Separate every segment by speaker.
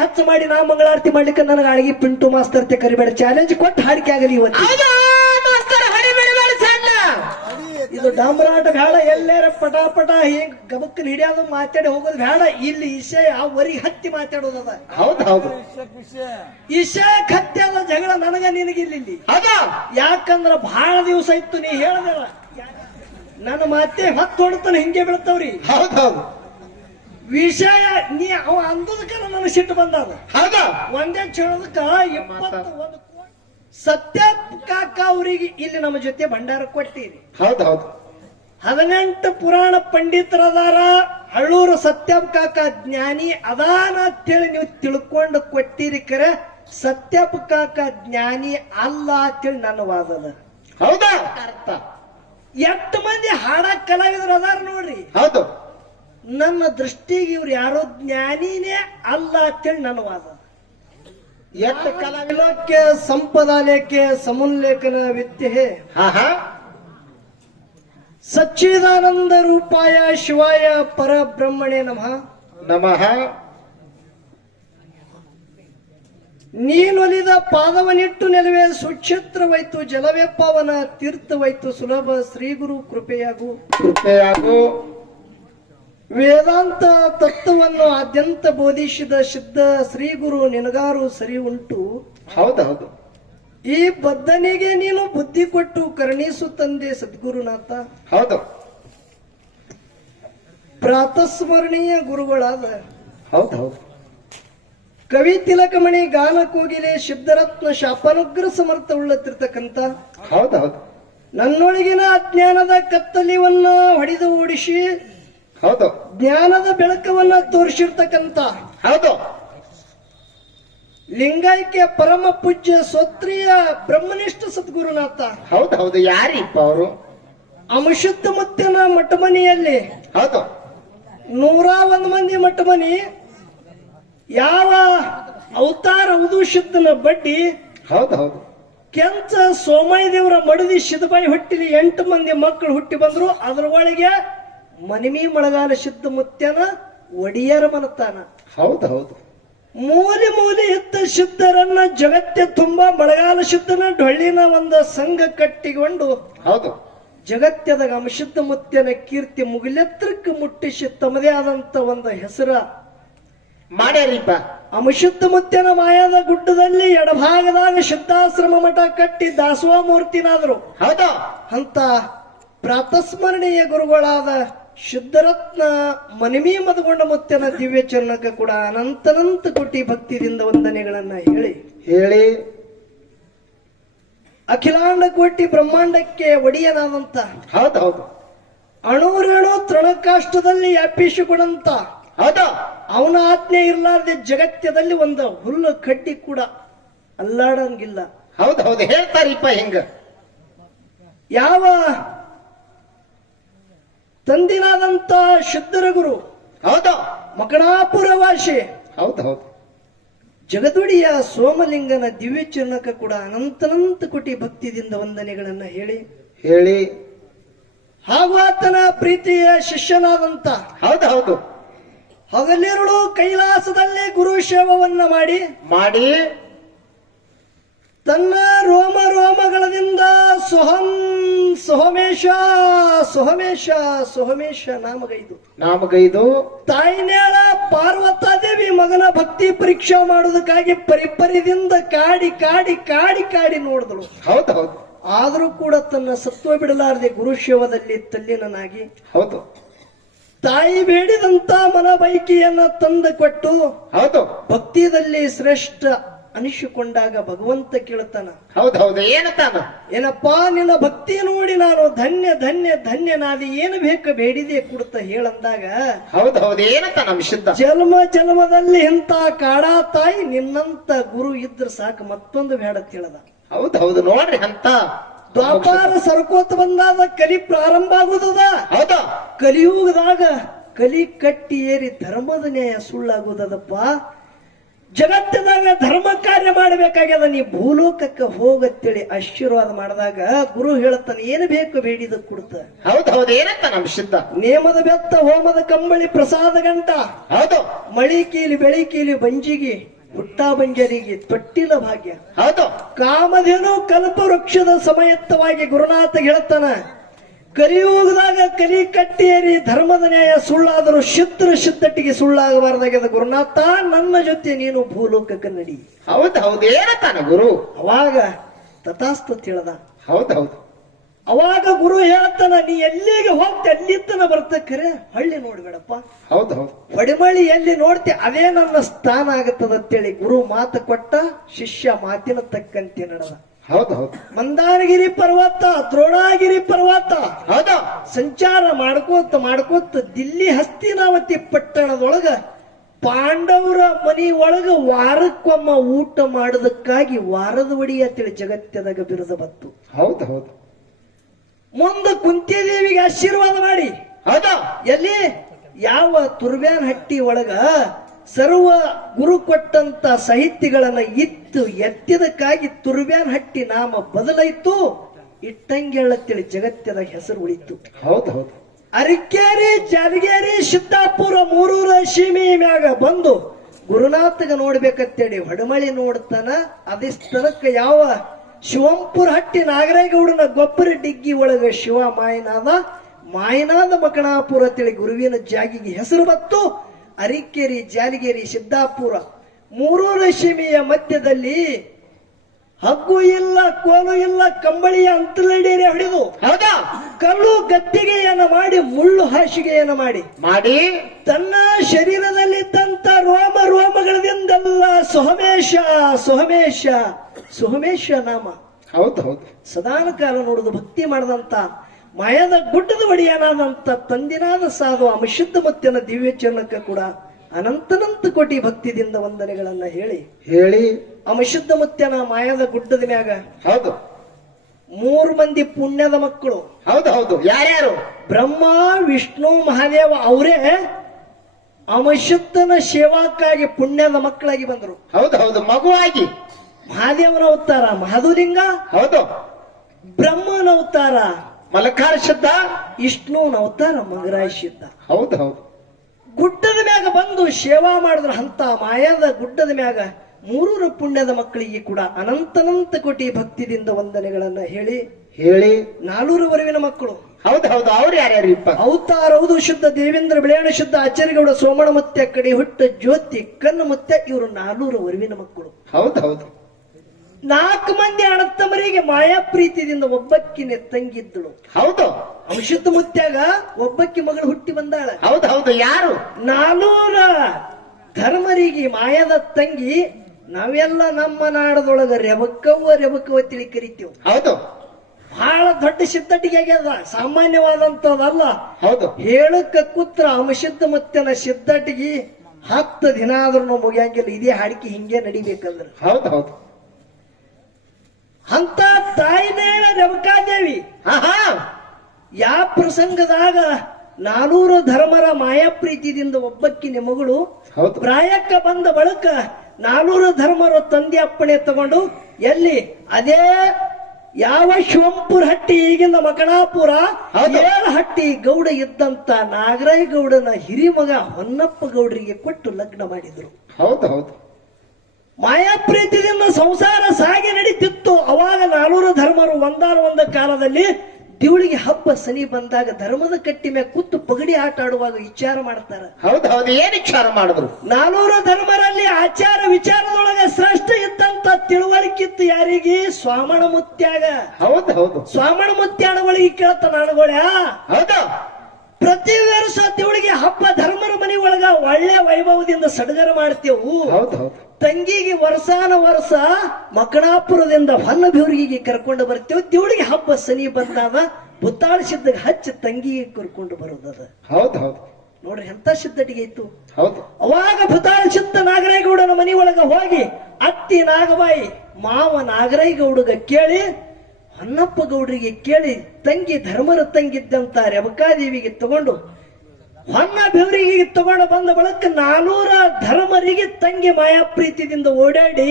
Speaker 1: ಹೆಚ್ಚು ಮಾಡಿ ನಾ ಮಂಗಳಾರತಿ ಮಾಡ್ಲಿಕ್ಕೆ ನನಗೆ ಅಳಗಿ ಪಿಂಟು ಮಾಸ್ತರ್ ತೆ ಕರಿಬೇಡ. ಚಾಲೆಂಜ್ ಕೊಟ್ಟು ಹಾಡಿಕೆ ಆಗಲಿ ಇವತ್ತು. ಇದು ಡಾಂಬರಾಟ ಬೇಡ ಎಲ್ಲೇರ ಪಟ ಪಟ ಹಿಂಗ್ ಗಬಕ್ಕನ್ ಹಿಡಿಯೋದು ಮಾತಾಡಿ ಹೋಗೋದು ಬೇಡ. ಇಲ್ಲಿ ಇಶೆ ಆ ವರಿ ಹತ್ತಿ ಮಾತಾಡೋದದ
Speaker 2: ಹೌದು ಹೌದು.
Speaker 1: ಇಶೆ ಹತ್ತಿ ಅದ ಜಗಳ ನನಗ ನಿನಗಿಲ್ಲ ಇಲ್ಲಿ
Speaker 2: ಹೌದಾ.
Speaker 1: ಯಾಕಂದ್ರ ಬಹಳ ದಿವಸ ಇತ್ತು ನೀ ಹೇಳದಲ್ಲ. ನನ್ನ ಮಾತೆ ಹತ್ತು ಹೊಡ್ತಾನೆ ಹಿಂಗೆ ಬೀಳ್ತಾವ್ರಿ.
Speaker 2: ಹೌದು ಹೌದು.
Speaker 1: ವಿಷಯ ನೀ ಅವ ಅಂದದಕ್ಕ ನನಗೆ ಸಿಟ್ಟು ಬಂದದ
Speaker 2: ಹೌದಾ?
Speaker 1: ಒಂದೇ ಕ್ಷಣದಕ್ಕ ಇಪ್ಪತ್ತು ಒಂದು ಸತ್ಯ ಕಾಕ ಅವರಿಗೆ ಇಲ್ಲಿ ನಮ್ಮ ಜೊತೆ ಭಂಡಾರ ಕೊಟ್ಟಿರಿ
Speaker 2: ಹೌದು ಹೌದು.
Speaker 1: ಹದಿನೆಂಟು ಪುರಾಣ ಪಂಡಿತರದಾರ ಹಳ್ಳೂರು ಸತ್ಯ ಕಾಕ ಜ್ಞಾನಿ ಅದಾನ ಅಂತೇಳಿ ನೀವು ತಿಳ್ಕೊಂಡು ಕೊಟ್ಟಿರಿ ಕರೆ. ಸತ್ಯಪ್ಪ ಕಾಕ ಜ್ಞಾನಿ ಅಲ್ಲ ಅಂತೇಳಿ ನನ್ನ ವಾದದ
Speaker 2: ಹೌದಾ?
Speaker 1: ಅರ್ಥ. ಎಷ್ಟು ಮಂದಿ ಹಾಡ ಕಲಾವಿದರು ಅದಾರ ನೋಡ್ರಿ.
Speaker 2: ಹೌದು.
Speaker 1: ನನ್ನ ದೃಷ್ಟಿಗೆ ಇವ್ರು ಯಾರೋ ಜ್ಞಾನಿನೇ ಅಲ್ಲ ಅಂತೇಳಿ ನನ್ನ ವಾದ.
Speaker 2: ಎತ್ತ ಕಲಾ
Speaker 1: ಕಲಾವಿಲೋಕ್ಯ ಸಂಪದಾಲಯಕ್ಕೆ ಸಮುಲ್ಲೇಖನ ವಿದ್ಯೆ ಸಚ್ಚಿದಾನಂದ ರೂಪಾಯ ಶಿವಾಯ ಪರಬ್ರಹ್ಮಣೆ ನಮಃ.
Speaker 2: ನಮಃ.
Speaker 1: ನೀನೊಲಿದ ಪಾದವನಿಟ್ಟು ನೆಲವೇ ಸುಕ್ಷೇತ್ರವಾಯ್ತು ಜಲವೇ ಪಾವನ ತೀರ್ಥವಾಯ್ತು ಸುಲಭ ಶ್ರೀಗುರು ಕೃಪೆಯಾಗು.
Speaker 2: ಕೃಪೆಯಾಗು.
Speaker 1: ವೇದಾಂತ ತತ್ವವನ್ನು ಆದ್ಯಂತ ಬೋಧಿಸಿದ ಸಿದ್ಧ ಶ್ರೀಗುರು ನಿನಗಾರು ಸರಿ ಉಂಟು.
Speaker 2: ಹೌದೌದು ಹೌದು.
Speaker 1: ಈ ಬದ್ಧನಿಗೆ ನೀನು ಬುದ್ಧಿ ಕೊಟ್ಟು ಕರುಣಿಸು ತಂದೆ ಸದ್ಗುರುನಾಥ.
Speaker 2: ಹೌದು.
Speaker 1: ಪ್ರಾತಸ್ಮರಣೀಯ ಗುರುಗಳಾದ
Speaker 2: ಹೌದು ಹೌದು.
Speaker 1: ಕವಿ ತಿಲಕಮಣಿ ಗಾನ ಕೋಗಿಲೆ ಸಿದ್ಧರತ್ನ ಶಾಪನುಗ್ರ ಸಮರ್ಥ ಉಳ್ಳತಿರ್ತಕ್ಕಂಥ
Speaker 2: ಹೌದೌದು ಹೌದು.
Speaker 1: ನನ್ನೊಳಗಿನ ಅಜ್ಞಾನದ ಕತ್ತಲಿವನ್ನ ಹೊಡೆದು ಓಡಿಸಿ
Speaker 2: ಹೌದು.
Speaker 1: ಜ್ಞಾನದ ಬೆಳಕವನ್ನ ತೋರಿಸಿರ್ತಕ್ಕಂಥ
Speaker 2: ಹೌದು.
Speaker 1: ಲಿಂಗೈಕ್ಯ ಪರಮ ಪೂಜ್ಯ ಸ್ವತ್ರಿಯ ಬ್ರಹ್ಮನಿಷ್ಠ ಸದ್ಗುರುನಾಥ.
Speaker 2: ಹೌದು ಹೌದು. ಯಾರಿಪ್ಪ ಅವರು?
Speaker 1: ಅಮಶುದ್ಧ ಮುತ್ತಿನ ಮಠಮನಿಯಲ್ಲಿ
Speaker 2: ಹೌದು.
Speaker 1: ನೂರ ಒಂದು ಮಂದಿ ಮಠಮನಿ ಯಾವ ಅವತಾರ ಉದುಶುದ್ಧನ ಬಡ್ಡಿ
Speaker 2: ಹೌದು ಹೌದು.
Speaker 1: ಕೆಂಚ ಸೋಮಯ್ಯ ದೇವರ ಮಡದಿ ಶಿದಬಾಯಿ ಹುಟ್ಟಿಲಿ ಎಂಟು ಮಂದಿ ಮಕ್ಕಳು ಹುಟ್ಟಿ ಬಂದ್ರು. ಅದರೊಳಗೆ ಮನಿಮಿ ಮಳಗಾಲ ಸಿದ್ಧ ಮುತ್ಯನ ಒಡಿಯರ ಮನತಾನ.
Speaker 2: ಹೌದು ಹೌದು.
Speaker 1: ಮೂಲೆ ಮೂಲೆ ಇದ್ದ ಶುದ್ಧರನ್ನ ಜಗತ್ತೆ ತುಂಬಾ ಮಳೆಗಾಲ ಶುದ್ಧನ ಡೊಳ್ಳಿನ ಒಂದು ಸಂಘ ಕಟ್ಟಿಕೊಂಡು
Speaker 2: ಹೌದು.
Speaker 1: ಜಗತ್ಯದಾಗ ಅಂಶುದ್ಧ ಮುತ್ಯನ ಕೀರ್ತಿ ಮುಗಿಲೆತ್ರಕ್ಕೆ ಮುಟ್ಟಿಸಿ ತಮ್ಮದೇ ಆದಂತ ಒಂದು ಹೆಸರ.
Speaker 2: ಮಾಡ್ಯಾರಿಪ್ಪ.
Speaker 1: ಅಮಶುದ್ಧ ಮುತ್ಯನ ಮಾಯಾದ ಗುಡ್ಡದಲ್ಲಿ ಎಡಭಾಗದಾಗ ಶುದ್ಧಾಶ್ರಮ ಮಠ ಕಟ್ಟಿ ದಾಸೋಹ ಮೂರ್ತಿನಾದ್ರು.
Speaker 2: ಹೌದು.
Speaker 1: ಅಂತ ಪ್ರಾತಸ್ಮರಣೀಯ ಗುರುಗಳಾದ ಶುದ್ಧರತ್ನ ಮನಿಮಿ ಮದಗೊಂಡ ಮುತ್ಯನ ದಿವ್ಯ ಚರಣಕ್ಕೆ ಕೂಡ ಅನಂತನಂತ ಕೋಟಿ ಭಕ್ತಿದಿಂದ ವಂದನೆಗಳನ್ನ ಹೇಳಿ.
Speaker 2: ಹೇಳಿ.
Speaker 1: ಅಖಿಲಾಂಡ ಕೋಟಿ ಬ್ರಹ್ಮಾಂಡಕ್ಕೆ ಒಡೆಯನಾದಂತ
Speaker 2: ಹೌದು ಹೌದು.
Speaker 1: ಅಣುರೇಣು ತೃಣಕಾಷ್ಟದಲ್ಲಿ ಅಪ್ಪಿಸಿಕೊಡಂತ
Speaker 2: ಹೌದ.
Speaker 1: ಅವನ ಆಜ್ಞೆ ಇರಲಾರ್ದೆ ಜಗತ್ಯದಲ್ಲಿ ಒಂದು ಹುಲ್ಲು ಕಡ್ಡಿ ಕೂಡ ಅಲ್ಲಾಡಂಗಿಲ್ಲ.
Speaker 2: ಹೌದೌದು ಹೌದು. ಹೇಳ್ತಾರಿಪ್ಪ ಹೆಂಗ.
Speaker 1: ಯಾವ ತಂದಿನಾದಂತ ಶುದ್ಧರ ಗುರು.
Speaker 2: ಹೌದು.
Speaker 1: ಮಕಣಾಪುರ ವಾಸಿ
Speaker 2: ಹೌದು ಹೌದು.
Speaker 1: ಜಗದುಡಿಯ ಸೋಮಲಿಂಗನ ದಿವ್ಯ ಚರಣಕ ಕೂಡ ಅನಂತನಂತ ಕೋಟಿ ಭಕ್ತಿದಿಂದ ವಂದನೆಗಳನ್ನ ಹೇಳಿ.
Speaker 2: ಹೇಳಿ.
Speaker 1: ಹಾಗೂ ಆತನ ಪ್ರೀತಿಯ ಶಿಷ್ಯನಾದಂತ
Speaker 2: ಹೌದು ಹೌದು.
Speaker 1: ಹಗಲಿರುಳು ಕೈಲಾಸದಲ್ಲಿ ಗುರು ಸೇವವನ್ನ ಮಾಡಿ
Speaker 2: ಮಾಡಿ.
Speaker 1: ತನ್ನ ರೋಮ ರೋಮಗಳದಿಂದ ಸುಹಂ ಸುಹಮೇಶ ಸುಹಮೇಶ ಸುಹಮೇಶ ನಾಮಗೈದು.
Speaker 2: ನಾಮಗೈದು.
Speaker 1: ತಾಯಿನೇಳ ಪಾರ್ವತಾದೇವಿ ಮಗನ ಭಕ್ತಿ ಪರೀಕ್ಷಾ ಮಾಡೋದಕ್ಕಾಗಿ ಪರಿಪರಿದಿಂದ ಕಾಡಿ ಕಾಡಿ ಕಾಡಿ ಕಾಡಿ ನೋಡಿದಳು.
Speaker 2: ಹೌದು ಹೌದು.
Speaker 1: ಆದರೂ ಕೂಡ ತನ್ನ ಸತ್ವ ಬಿಡಲಾರದೆ ಗುರುಶೇವದಲ್ಲಿ ತಲ್ಲಿನನಾಗಿ
Speaker 2: ಹೌದು.
Speaker 1: ತಾಯಿ ಬೇಡಿದಂತ ಮನ ಬೈಕಿಯನ್ನ ತಂದು ಕೊಟ್ಟು
Speaker 2: ಹೌದು.
Speaker 1: ಭಕ್ತಿಯಲ್ಲಿ ಶ್ರೇಷ್ಠ ಅನಿಸಿಕೊಂಡಾಗ ಭಗವಂತ
Speaker 2: ಕೇಳ್ತಾನ ಹೌದೌದು ಏನತಾನ?
Speaker 1: ಏನಪ್ಪಾ ನಿನ್ನ ಭಕ್ತಿ ನೋಡಿ ನಾನು ಧನ್ಯ ಧನ್ಯ ಧನ್ಯನಾದಿ ಏನು ಬೇಕು ಬೇಡಿದೆ ಕೊಡ್ತ ಹೇಳಂದಾಗ
Speaker 2: ಹೌದೌದು ಏನತಾನ ಸಿದ್ಧ
Speaker 1: ಜನ್ಮ ಜನ್ಮದಲ್ಲಿ ಇಂತ ಕಾಡಾ ತಾಯಿ ನಿನ್ನಂತ ಗುರು ಇದ್ರ ಸಾಕು ಮತ್ತೊಂದು ಬೇಡ ತಿಳದ
Speaker 2: ಹೌದೌದು ಹೌದು ನೋಡ್ರಿ ಅಂತ.
Speaker 1: ದ್ವಾಪಾರ ಸರ್ಕೋತ ಬಂದಾದ ಕಲಿ ಪ್ರಾರಂಭ ಆಗುದದ.
Speaker 2: ಹೌದು?
Speaker 1: ಕಲಿಯುಗದಾಗ ಕಲಿ ಕಟ್ಟಿ ಏರಿ ಧರ್ಮದ ನ್ಯಾಯ ಸುಳ್ಳಾಗುದದಪ್ಪ. ಜಗತ್ತಿನಾಗ ಧರ್ಮ ಕಾರ್ಯ ಮಾಡಬೇಕಾಗ್ಯದ ನೀ ಭೂಲೋಕಕ್ಕೆ ಹೋಗತ್ತೇಳಿ ಆಶೀರ್ವಾದ ಮಾಡಿದಾಗ ಗುರು ಹೇಳ್ತಾನೆ ಏನು ಬೇಕು ಬೇಡಿದ ಕೊಡ್ತ?
Speaker 2: ಹೌದು ಹೌದು ಏನಂತ ನಮ್ ಸಿದ್ಧ?
Speaker 1: ನೇಮದ ಬೆತ್ತ ಹೋಮದ ಕಂಬಳಿ ಪ್ರಸಾದ ಗಂಟ.
Speaker 2: ಹೌದು.
Speaker 1: ಮಳಿ ಕೀಲಿ ಬೆಳಿ ಕೀಲಿ ಬಂಜಿಗೆ ಹುಟ್ಟಾ ಬಂಜರಿಗೆ ತೊಟ್ಟಿಲ ಭಾಗ್ಯ.
Speaker 2: ಹೌದು.
Speaker 1: ಕಾಮಧೇನು ಕಲ್ಪ ವೃಕ್ಷದ ಸಮಯತ್ತವಾಗಿ ಗುರುನಾಥ ಹೇಳ್ತಾನ ಕಲಿಯುಗದಾಗ ಕಲಿ ಕಟ್ಟಿಯರಿ ಧರ್ಮದ ನ್ಯಾಯ ಸುಳ್ಳಾದರೂ ಶುದ್ರ ಶುದ್ಧಟ್ಟಿಗೆ ಸುಳ್ಳಾಗಬಾರ್ದಾಗ್ಯದ ಗುರುನಾಥ ನನ್ನ ಜೊತೆ ನೀನು ಭೂಲೋಕಕ್ಕೆ ನಡಿ.
Speaker 2: ಹೌದ್ ಹೌದು ಏನತಾನ ಗುರು?
Speaker 1: ಅವಾಗ ತಥಾಸ್ತು ತಿಳದ
Speaker 2: ಹೌದು ಹೌದು.
Speaker 1: ಅವಾಗ ಗುರು ಹೇಳ್ತಾನ ನೀ ಎಲ್ಲಿಗೆ ಹೋಗ್ತಿ ಅಲ್ಲಿತ್ತನ ಬರ್ತ ಖರೆ ಹಳ್ಳಿ ನೋಡ್ಬೇಡಪ್ಪ.
Speaker 2: ಹೌದು ಹೌದು.
Speaker 1: ಹೊಡಿಮಳಿ ಎಲ್ಲಿ ನೋಡ್ತಿ ಅದೇ ನನ್ನ ಸ್ಥಾನ ಆಗತ್ತದ ಅಂತೇಳಿ ಗುರು ಮಾತು ಕೊಟ್ಟ ಶಿಷ್ಯ ಮಾತಿನ ತಕ್ಕಂತೆ ನಡೆದ.
Speaker 2: ಹೌದ್. ಹೌದು.
Speaker 1: ಮಂದಾರಗಿರಿ ಪರ್ವತ ದ್ರೋಣಾಗಿರಿ ಪರ್ವತ.
Speaker 2: ಹೌದು.
Speaker 1: ಸಂಚಾರ ಮಾಡ್ಕೋತ ಮಾಡ್ಕೋತ ದಿಲ್ಲಿ ಹಸ್ತಿನಾವತಿ ಪಟ್ಟಣದೊಳಗ ಪಾಂಡವರ ಮನಿ ಒಳಗ ವಾರಕ್ಕೊಮ್ಮ ಊಟ ಮಾಡೋದಕ್ಕಾಗಿ ವಾರದ ಒಡಿ ಅಂತೇಳಿ ಜಗತ್ತದಾಗ ಬಿರದ ಬತ್ತು
Speaker 2: ಹೌದು ಹೌದು.
Speaker 1: ಮುಂದ ಕುಂತಿದೇವಿಗೆ ಆಶೀರ್ವಾದ ಮಾಡಿ.
Speaker 2: ಹೌದು.
Speaker 1: ಎಲ್ಲಿ? ಯಾವ ತುರ್ಬ್ಯಾನ್ ಹಟ್ಟಿ ಒಳಗ ಸರ್ವ ಗುರು ಕೊಟ್ಟಂತ ಸಾಹಿತ್ಯಗಳನ್ನ ಇತ್ತು ಎತ್ತಿದಕ್ಕಾಗಿ ತುರ್ಬ್ಯಾನ್ ಹಟ್ಟಿ ನಾಮ ಬದಲಾಯ್ತು. ಇಟ್ಟಂಗೆಳ್ಳತ್ತೇಳಿ ಜಗತ್ತಿನ ಹೆಸರು ಉಳಿತು.
Speaker 2: ಹೌದೌದು ಹೌದು.
Speaker 1: ಅರಿಕೇರಿ ಜಾಲಗೇರಿ ಸಿದ್ದಾಪುರ ಮೂರೂರ ಸೀಮೆ ಮ್ಯಾಗ ಬಂದು ಗುರುನಾಥಗ ನೋಡ್ಬೇಕಂತೇಳಿ ಹೊಡಮಳಿ ನೋಡ್ತಾನ ಅದಿಸ್ತನಕ್ಕ ಯಾವ ಶಿವಂಪುರ ಹಟ್ಟಿ ನಾಗರೇಗೌಡನ ಗೊಬ್ಬರ ಡಿಗ್ಗಿ ಒಳಗ ಶಿವ ಮಾಯನಾದ ಮಾಯನಾದ ಮಕಣಾಪುರ ತಿಳಿ ಗುರುವಿನ ಜಾಗಿಗೆ ಹೆಸರು ಬತ್ತು ಅರಿಕೇರಿ ಜಾಲಗೇರಿ ಸಿದ್ದಾಪುರ ಮೂರು ಸೀಮೆಯ ಮಧ್ಯದಲ್ಲಿ ಹಗ್ಗು ಇಲ್ಲ ಕೋಲು ಇಲ್ಲ ಕಂಬಳಿಯ ಅಂತಲಡೇರಿ ಹಿಡಿದು
Speaker 2: ಹೌದಾ?
Speaker 1: ಕಲ್ಲು ಗದ್ದಿಗೆಯನ್ನು ಮಾಡಿ ಮುಳ್ಳು ಹಾಸಿಗೆಯನ್ನು ಮಾಡಿ.
Speaker 2: ಮಾಡಿ.
Speaker 1: ತನ್ನ ಶರೀರದಲ್ಲಿದ್ದಂತ ರೋಮ ರೋಮಗಳಿಂದಲ್ಲ ಸುಹಮೇಶ ಸುಹಮೇಶ ಸುಹಮೇಶ ನಾಮ.
Speaker 2: ಹೌದು ಹೌದು.
Speaker 1: ಸದಾನ ಕಾಲ ನೋಡುದು ಭಕ್ತಿ ಮಾಡದಂತ ಮಾಯದ ಗುಡ್ಡದ ಒಡೆಯನಾದಂತ ತಂದಿನಾದ ಸಾಧು ಅಮಶುದ್ಧ ಮತ್ತಿನ ದಿವ್ಯ ಚರಣಕ್ಕೆ ಕೂಡ ಅನಂತನಂತ ಕೋಟಿ ಭಕ್ತಿದಿಂದ ವಂದನೆಗಳನ್ನ ಹೇಳಿ.
Speaker 2: ಹೇಳಿ.
Speaker 1: ಅಮಶುದ್ಧ ಮುತ್ಯನ ಮಾಯದ ಗುಡ್ಡದ ಮ್ಯಾಗ
Speaker 2: ಹೌದು.
Speaker 1: ಮೂರು ಮಂದಿ ಪುಣ್ಯದ ಮಕ್ಕಳು.
Speaker 2: ಹೌದು ಹೌದು. ಯಾರ್ಯಾರು?
Speaker 1: ಬ್ರಹ್ಮ ವಿಷ್ಣು ಮಹಾದೇವ ಅವರೇ ಅಮಶುದ್ಧನ ಸೇವಾಕ್ಕಾಗಿ ಪುಣ್ಯದ ಮಕ್ಕಳಾಗಿ ಬಂದರು.
Speaker 2: ಹೌದು ಹೌದು. ಮಗುವಾಗಿ.
Speaker 1: ಮಹಾದೇವನ ಅವತಾರ ಮಹಾದುಲಿಂಗ.
Speaker 2: ಹೌದು.
Speaker 1: ಬ್ರಹ್ಮನ ಅವತಾರ
Speaker 2: ಮಲಕಾರ ಶುದ್ಧ?
Speaker 1: ವಿಷ್ಣುವನ ಅವತಾರ ಮಗರಾಯ ಶಬ್ದ
Speaker 2: ಹೌದು ಹೌದು.
Speaker 1: ಗುಡ್ಡದ ಮ್ಯಾಗ ಬಂದು ಸೇವಾ ಮಾಡಿದ್ರ ಅಂತ ಮಾಯಾದ ಗುಡ್ಡದ ಮ್ಯಾಗ ಮೂರೂರ ಪುಣ್ಯದ ಮಕ್ಕಳಿಗೆ ಕೂಡ ಅನಂತನಂತ ಕೋಟಿ ಭಕ್ತಿದಿಂದ ವಂದನೆಗಳನ್ನ ಹೇಳಿ
Speaker 2: ಹೇಳಿ.
Speaker 1: ನಾಲ್ವರು ವರೆವಿನ ಮಕ್ಕಳು.
Speaker 2: ಹೌದು ಹೌದು. ಅವ್ರು ಯಾರ್ಯಾರು ಇಪ್ಪ
Speaker 1: ಅವತಾರ ಹೌದು ಶುದ್ಧ ದೇವೇಂದ್ರ ಬೆಳೆಯಣ ಶುದ್ಧ ಆಚಾರ್ಯಗೌಡ ಸೋಮಣ ಮತ್ತೆ ಕಡೆ ಹುಟ್ಟ ಜ್ಯೋತಿ ಕಣ್ಣು ಮತ್ತೆ ಇವರು ನಾಲ್ವರು ವರುವಿನ ಮಕ್ಕಳು.
Speaker 2: ಹೌದು ಹೌದು.
Speaker 1: ನಾಲ್ಕು ಮಂದಿ ಅಣ್ಣತ್ತಮ್ಮರಿಗೆ ಮಾಯಾ ಪ್ರೀತಿಯಿಂದ ಒಬ್ಬಕ್ಕಿನ ತಂಗಿದ್ದಳು.
Speaker 2: ಹೌದು.
Speaker 1: ಔಷಧ ಮುತ್ಯಾಗ ಒಬ್ಬಕ್ಕಿ ಮಗಳು ಹುಟ್ಟಿ ಬಂದಾಳ.
Speaker 2: ಹೌದು ಹೌದು ಯಾರು?
Speaker 1: ನಾನೂರ ಧರ್ಮರಿಗೆ ಮಾಯದ ತಂಗಿ ನಾವೆಲ್ಲ ನಮ್ಮ ನಾಡದೊಳಗ ರೆಬಕ್ಕವ್ವ ರೆಬಕ್ಕವ್ವ ತಿಳಿ ಕರಿತೀವಿ.
Speaker 2: ಹೌದು.
Speaker 1: ಬಹಳ ದೊಡ್ಡ ಸಿದ್ಧಟಿಗೆ ಆಗ್ಯದ. ಸಾಮಾನ್ಯವಾದಂತದಲ್ಲ.
Speaker 2: ಹೌದು.
Speaker 1: ಹೇಳಕ್ಕ ಕೂತ್ರ ಅಂಶುದ್ಧ ಮುತ್ತನ ಸಿದ್ಧಟಿಗೆ ಹತ್ತು ದಿನ ಆದ್ರೂ ಮುಗಿಯಂಗಿಲ್ಲ. ಇದೇ ಹಾಡಿಕೆ ಹಿಂಗೆ ನಡಿಬೇಕಂದ್ರೆ.
Speaker 2: ಹೌದು ಹೌದು.
Speaker 1: ಅಂತ ತಾಯಿನೇ ರೇವಕಾದೇವಿ
Speaker 2: ಹಾ ಹಾ
Speaker 1: ಯಾ ಪ್ರಸಂಗದಾಗ ನಾನೂರು ಧರ್ಮರ ಮಾಯಾ ಪ್ರೀತಿದಿಂದ ಒಬ್ಬಕ್ಕಿ ಮಗಳು
Speaker 2: ಹೌದು.
Speaker 1: ಪ್ರಾಯಕ್ಕ ಬಂದ ಬಳಿಕ ನಾನೂರು ಧರ್ಮರ ತಂದೆ ಅಪ್ಪಣೆ ತಗೊಂಡು ಎಲ್ಲಿ? ಅದೇ ಯಾವ ಶಿವಂಪುರ ಹಟ್ಟಿ ಈಗಿನ ಮಕಣಾಪುರ
Speaker 2: ಹೌದು.
Speaker 1: ಹಟ್ಟಿ ಗೌಡ ಇದ್ದಂತ ನಾಗರಾಯ ಗೌಡನ ಹಿರಿಮಗ ಹೊನ್ನಪ್ಪ ಗೌಡರಿಗೆ ಕೊಟ್ಟು ಲಗ್ನ ಮಾಡಿದ್ರು.
Speaker 2: ಹೌದು ಹೌದು.
Speaker 1: ಮಾಯಾ ಪ್ರೀತಿಯಿಂದ ಸಂಸಾರ ಸಾಗಿ ನಡೀತಿತ್ತು. ಅವಾಗ ನಾನೂರು ಧರ್ಮರು ಒಂದಾನ ಒಂದ ಕಾಲದಲ್ಲಿ ದೇವಳಿಗೆ ಹಬ್ಬ ಸನಿ ಬಂದಾಗ ಧರ್ಮದ ಕಟ್ಟಿ ಮ್ಯಾಗ ಕೂತು ಪಗಡಿ ಆಟ ಆಡುವಾಗ ವಿಚಾರ ಮಾಡ್ತಾರ.
Speaker 2: ಹೌದು ಹೌದು. ಏನ್ ವಿಚಾರ ಮಾಡಿದ್ರು?
Speaker 1: ನಾನೂರು ಧರ್ಮರಲ್ಲಿ ಆಚಾರ ವಿಚಾರದೊಳಗ ಶ್ರೇಷ್ಠ ಇದ್ದಂತ ತಿಳುವಳಿಕಿತ್ತು ಯಾರಿಗೆ? ಸ್ವಾಮಣ ಮುತ್ಯಾಗ.
Speaker 2: ಹೌದು ಹೌದು.
Speaker 1: ಸ್ವಾಮಣ ಮುತ್ಯಾಣ ಒಳಗೆ ಕೇಳ್ತ ನಾಣಗೋಳ್ಯಾ
Speaker 2: ಹೌದು.
Speaker 1: ಪ್ರತಿ ವರ್ಷ ದೇವಳಿಗೆ ಹಬ್ಬ ಧರ್ಮರ ಮನೆ ಒಳಗ ಒಳ್ಳೆ ವೈಭವದಿಂದ ಸಡಗರ ಮಾಡ್ತೇವು.
Speaker 2: ಹೌದು ಹೌದು.
Speaker 1: ತಂಗಿಗೆ ವರ್ಷಾನ ವರ್ಷ ಮಕಣಾಪುರದಿಂದ ಹೊನ್ನಬಿವ್ರಿಗೆ ಕರ್ಕೊಂಡು ಬರ್ತೇವೆ ದೇವಳಿಗೆ ಹಬ್ಬ ಸನಿ ಬಂದಾಗ ಬುತ್ತಾಳ ಸಿದ್ಧಗೆ ಹಚ್ಚಿ ತಂಗಿಗೆ ಕರ್ಕೊಂಡು ಬರೋದದ
Speaker 2: ಹೌದು ಹೌದು.
Speaker 1: ನೋಡ್ರಿ ಎಂತ ಸಿದ್ಧಟಿಗೆ ಇತ್ತು
Speaker 2: ಹೌದು.
Speaker 1: ಅವಾಗ ಭುತಾಳ ಸಿದ್ಧ ನಾಗರೇಗೌಡನ ಮನೆ ಒಳಗ ಹೋಗಿ ಅತ್ತಿ ನಾಗಬಾಯಿ ಮಾವ ನಾಗರೇಗೌಡಗ ಕೇಳಿ ಹೊನ್ನಪ್ಪ ಗೌಡರಿಗೆ ಕೇಳಿ ತಂಗಿ ಧರ್ಮರ ತಂಗಿದ್ದಂತ ರೇವಕಾದೇವಿಗೆ ತಗೊಂಡು ಹೊನ್ನ ಬೆವರಿಗೆ ತಗೊಂಡು ಬಂದ ಬಳಕ ನಾನೂರ ಧರ್ಮರಿಗೆ ತಂಗಿ ಮಾಯಾ ಪ್ರೀತಿದಿಂದ ಓಡಾಡಿ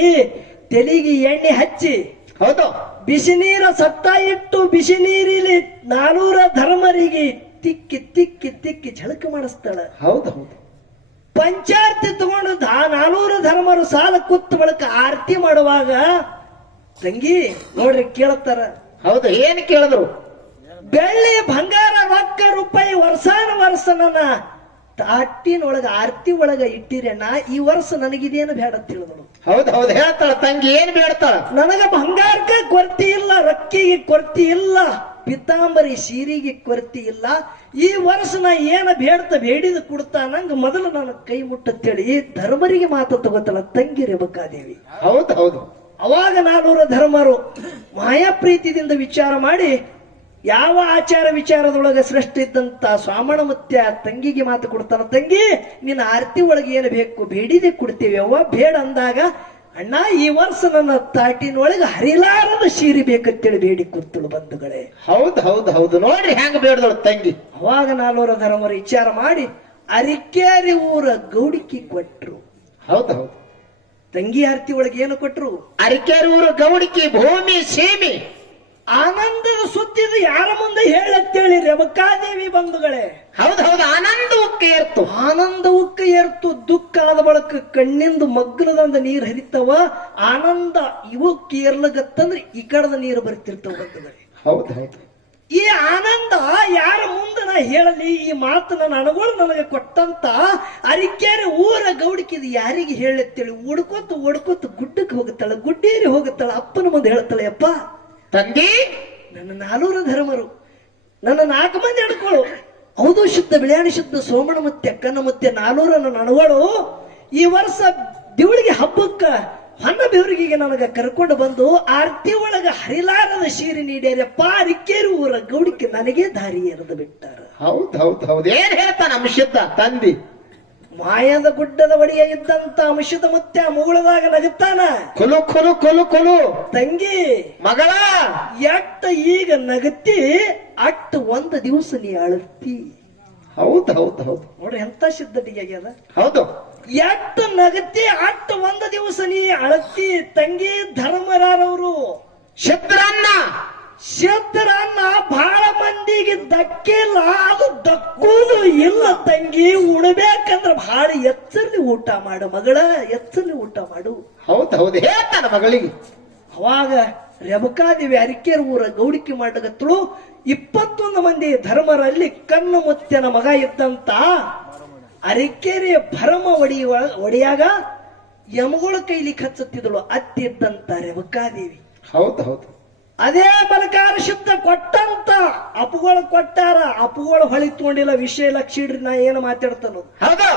Speaker 1: ತೆಲಿಗೆ ಎಣ್ಣೆ ಹಚ್ಚಿ
Speaker 2: ಹೌದು.
Speaker 1: ಬಿಸಿ ನೀರ ಸತ್ತ ಇಟ್ಟು ಬಿಸಿ ನೀರಿಲಿ ನಾನೂರ ಧರ್ಮರಿಗೆ ತಿಕ್ಕಿ ತಿಕ್ಕಿ ತಿಕ್ಕಿ ಝಳಕ ಮಾಡಿಸ್ತಾಳ.
Speaker 2: ಹೌದು. ಹೌದು
Speaker 1: ಪಂಚಾರ್ತಿ ತಗೊಂಡು ಆ ನಾನೂರು ಧರ್ಮರು ಸಾಲ ಕೂತ್ ಬಳಕ ಆರತಿ ಮಾಡುವಾಗ ತಂಗಿ ನೋಡ್ರಿ ಕೇಳ್ತಾರ.
Speaker 2: ಹೌದು ಏನು ಕೇಳಿದ್ರು?
Speaker 1: ಬೆಳ್ಳಿ ಬಂಗಾರ ರೊಕ್ಕ ರೂಪಾಯಿ ವರ್ಷಾನ ವರ್ಷ ನನ್ನ ತಾಟಿನೊಳಗ ಆರ್ತಿ ಒಳಗ ನಾ ಈ ವರ್ಷ ನನಗಿದೇನು ಬೇಡ ತಿಳಿದಳು.
Speaker 2: ಹೌದು ಹೌದು ಹೇಳ್ತಾಳ ತಂಗಿ ಏನ್ ಬೇಡ್ತಾಳ?
Speaker 1: ನನಗ ಬಂಗಾರಕ್ಕೆ ಕೊರತಿ ಇಲ್ಲ ರೊಕ್ಕಿಗೆ ಕೊರತಿ ಇಲ್ಲ ಪಿತಾಂಬರಿ ಸೀರಿಗೆ ಕೊರತಿ ಇಲ್ಲ. ಈ ವರ್ಷ ನಾ ಏನ ಬೇಡ್ತ ಬೇಡಿದ ಕೊಡ್ತಾನಂಗ ಮೊದಲು ನನ್ನ ಕೈ ಮುಟ್ಟತ್ತೇಳಿ. ಧರ್ಮರಿಗೆ ಮಾತು ತಗೋತಾಳ ತಂಗಿ ರೇಬಕಾದೇವಿ
Speaker 2: ಹೌದು ಹೌದು.
Speaker 1: ಅವಾಗ ನಾನೂರ ಧರ್ಮರು ಮಾಯಾ ಪ್ರೀತಿದಿಂದ ವಿಚಾರ ಮಾಡಿ ಯಾವ ಆಚಾರ ವಿಚಾರದೊಳಗೆ ಸೃಷ್ಟಿ ಇದ್ದಂತ ಸ್ವಾಮಣ ಮುತ್ಯ ತಂಗಿಗೆ ಮಾತು ಕೊಡ್ತಾನ ತಂಗಿ ನಿನ್ನ ಆರತಿ ಒಳಗೆ ಏನು ಬೇಕು? ಬೇಡಿದೆ ಕೊಡ್ತೀವಿ ಅವ್ವ ಬೇಡ ಅಂದಾಗ ಅಣ್ಣ ಈ ವರ್ಷ ನನ್ನ ತಾಟಿನೊಳಗೆ ಹರಿಲಾರದ ಸೀರಿ ಬೇಕಂತೇಳಿ ಬೇಡಿ ಕೂತಳು ಬಂಧುಗಳೇ.
Speaker 2: ಹೌದು ಹೌದು ಹೌದು. ನೋಡ್ರಿ ಹೆಂಗ ಬೇಡದಳು ತಂಗಿ.
Speaker 1: ಅವಾಗ ನಾಲ್ವರ ಧರ್ಮರು ವಿಚಾರ ಮಾಡಿ ಅರಿಕೇರಿ ಊರ ಗೌಡಿಕಿ ಕೊಟ್ರು.
Speaker 2: ಹೌದು ಹೌದು.
Speaker 1: ತಂಗಿ ಆರತಿ ಒಳಗೆ ಏನು ಕೊಟ್ರು?
Speaker 2: ಊರ ಗೌಡಿಕಿ ಭೂಮಿ ಸೀಮಿ.
Speaker 1: ಆನಂದದ ಸುದ್ದಿದು ಯಾರ ಮುಂದೆ ಹೇಳತ್ತೇಳಿ ರೇವಕಾದೇವಿ ಬಂಧುಗಳೇ?
Speaker 2: ಹೌದು ಹೌದು ಆನಂದ ಉಕ್ಕ ಏರ್ತು.
Speaker 1: ಆನಂದ ಉಕ್ಕ ಏರ್ತು ದುಃಖ ಆದ ಬಳಕ ಕಣ್ಣಿಂದ ಮಗ್ನದಂದ ನೀರು ಹರಿತವ ಆನಂದ ಇವಕ್ಕೆ ಏರ್ಲಗತ್ತಂದ್ರೆ ಈ ಕಡದ ನೀರು ಬರ್ತಿರ್ತಾವ ಬಂಧುಗಳೇ
Speaker 2: ಹೌದು ಹೌದು.
Speaker 1: ಈ ಆನಂದ ಯಾರ ಮುಂದೆ ನಾ ಹೇಳಲಿ ಈ ಮಾತು ನನ್ನ ಅಣಗಳು ನನಗೆ ಕೊಟ್ಟಂತ ಅರಿಕೆರೆ ಊರ ಗೌಡಿಕಿದು ಯಾರಿಗೆ ಹೇಳತ್ತೇಳಿ? ಓಡ್ಕೊತ ಓಡ್ಕೊತ ಗುಡ್ಡಕ್ಕೆ ಹೋಗುತ್ತಾಳ ಗುಡ್ಡೇರಿ ಹೋಗುತ್ತಾಳ ಅಪ್ಪನ ಮುಂದೆ ಹೇಳ್ತಾಳೆ ಅಪ್ಪ
Speaker 2: ತಂಗಿ,
Speaker 1: ನನ್ನ ನಾಲ್ವರು ಧರ್ಮರು. ನನ್ನ ನಾಲ್ಕು ಮಂದಿ ಅಡ್ಕೊಳ್ಳು ಹೌದು, ಶುದ್ಧ ಬಿಳಿಯಾಣಿ, ಶುದ್ಧ ಸೋಮಣ ಮತ್ತೆ ಅಕ್ಕನ ಮತ್ತೆ ನಾಲ್ವರು ನನ್ನ ಈ ವರ್ಷ ದಿವಳಿಗೆ ಹಬ್ಬಕ್ಕ ಹಣ್ಣ ಬೆವರಿಗೆ ನನಗ ಕರ್ಕೊಂಡು ಬಂದು ಆರ್ತಿ ಒಳಗ ಹರಿಲಾರದ ಶೀರಿ ನೀಡ್ಯಾರಪ್ಪ ಅರಿಕೇರಿ ಊರ ಗೌಡಿಕೆ ನನಗೆ ದಾರಿ ಎರೆದು ಬಿಟ್ಟಾರ.
Speaker 2: ಹೌದ್, ಹೌದು, ಹೌದ್. ಏನ್ ಹೇಳ್ತಾನ ಅಂಶಿದ್ದ ತಂದಿ?
Speaker 1: ಮಾಯದ ಗುಡ್ಡದ ಒಡೆಯ ಇದ್ದಂತ ಅಂಶದ ಮುತ್ಯ ಮುಗುಳದಾಗ ನಗುತ್ತಾನ?
Speaker 2: ಕೊಲು ಕೊಲು ಕೊಲು ಕೊಲು.
Speaker 1: ತಂಗಿ
Speaker 2: ಮಗಳ.
Speaker 1: ಎಟ್ಟ ಈಗ ನಗತಿ ಅಟ್ ಒಂದ್ ದಿವಸ ನೀ ಅಳತಿ
Speaker 2: ಹೌದು ಹೌದು ಹೌದು.
Speaker 1: ನೋಡ್ರಿ ಎಂತ ಸಿದ್ಧಟಿಗೆ ಆಗ್ಯದ?
Speaker 2: ಹೌದು.
Speaker 1: ಎಟ್ಟ ನಗತಿ ಅಟ್ ಒಂದ್ ದಿವಸ ನೀ ಅಳತಿ ತಂಗಿ ಧರ್ಮರಾರವರು.
Speaker 2: ಶುದ್ರನ್ನ
Speaker 1: ಶಬ್ದರನ್ನ ಬಹಳ ಮಂದಿಗೆ ದಕ್ಕಿಲ್ಲ ಅದು ದಕ್ಕೂ ಇಲ್ಲ ತಂಗಿ. ಉಣ್ಬೇಕಂದ್ರ ಬಹಳ ಎಚ್ಚರ್ಲಿ ಊಟ ಮಾಡು ಮಗಳ ಎಚ್ಚರ್ಲಿ ಊಟ ಮಾಡು.
Speaker 2: ಹೌದು ಹೌದು. ಹೇಳ್ತಾನ ಮಗಳಿಗೆ.
Speaker 1: ಅವಾಗ ರೆಬಕಾದೇವಿ ಅರಿಕೇರ್ ಊರ ಗೌಡಿಕೆ ಮಾಡಗತ್ತಳು ಇಪ್ಪತ್ತೊಂದು ಮಂದಿ ಧರ್ಮರಲ್ಲಿ ಕಣ್ಣು ಮುತ್ತಿನ ಮಗ ಇದ್ದಂತ ಅರಿಕೆರೆ ಭರಮ ಒಡೆಯುವ ಒಡೆಯಾಗ ಯಮಗಳ ಕೈಲಿ ಕಚ್ಚುತ್ತಿದ್ದಳು ಅತ್ತಿದ್ದಂತ ರೆಬಕಾದೇವಿ.
Speaker 2: ಹೌದು ಹೌದು.
Speaker 1: ಅದೇ ಮಲಕಾರ ಶುದ್ಧ ಕೊಟ್ಟಂತ ಅಪ್ಪುಗಳು ಕೊಟ್ಟಾರ ಅಪ್ಪುಗಳು ಹೊಳಿ ತಗೊಂಡಿಲ್ಲ ವಿಷಯ ಲಕ್ಷಿಡ್ರಿ ನಾ ಏನು ಮಾತಾಡ್ತಾನೋ
Speaker 2: ಹೌದು.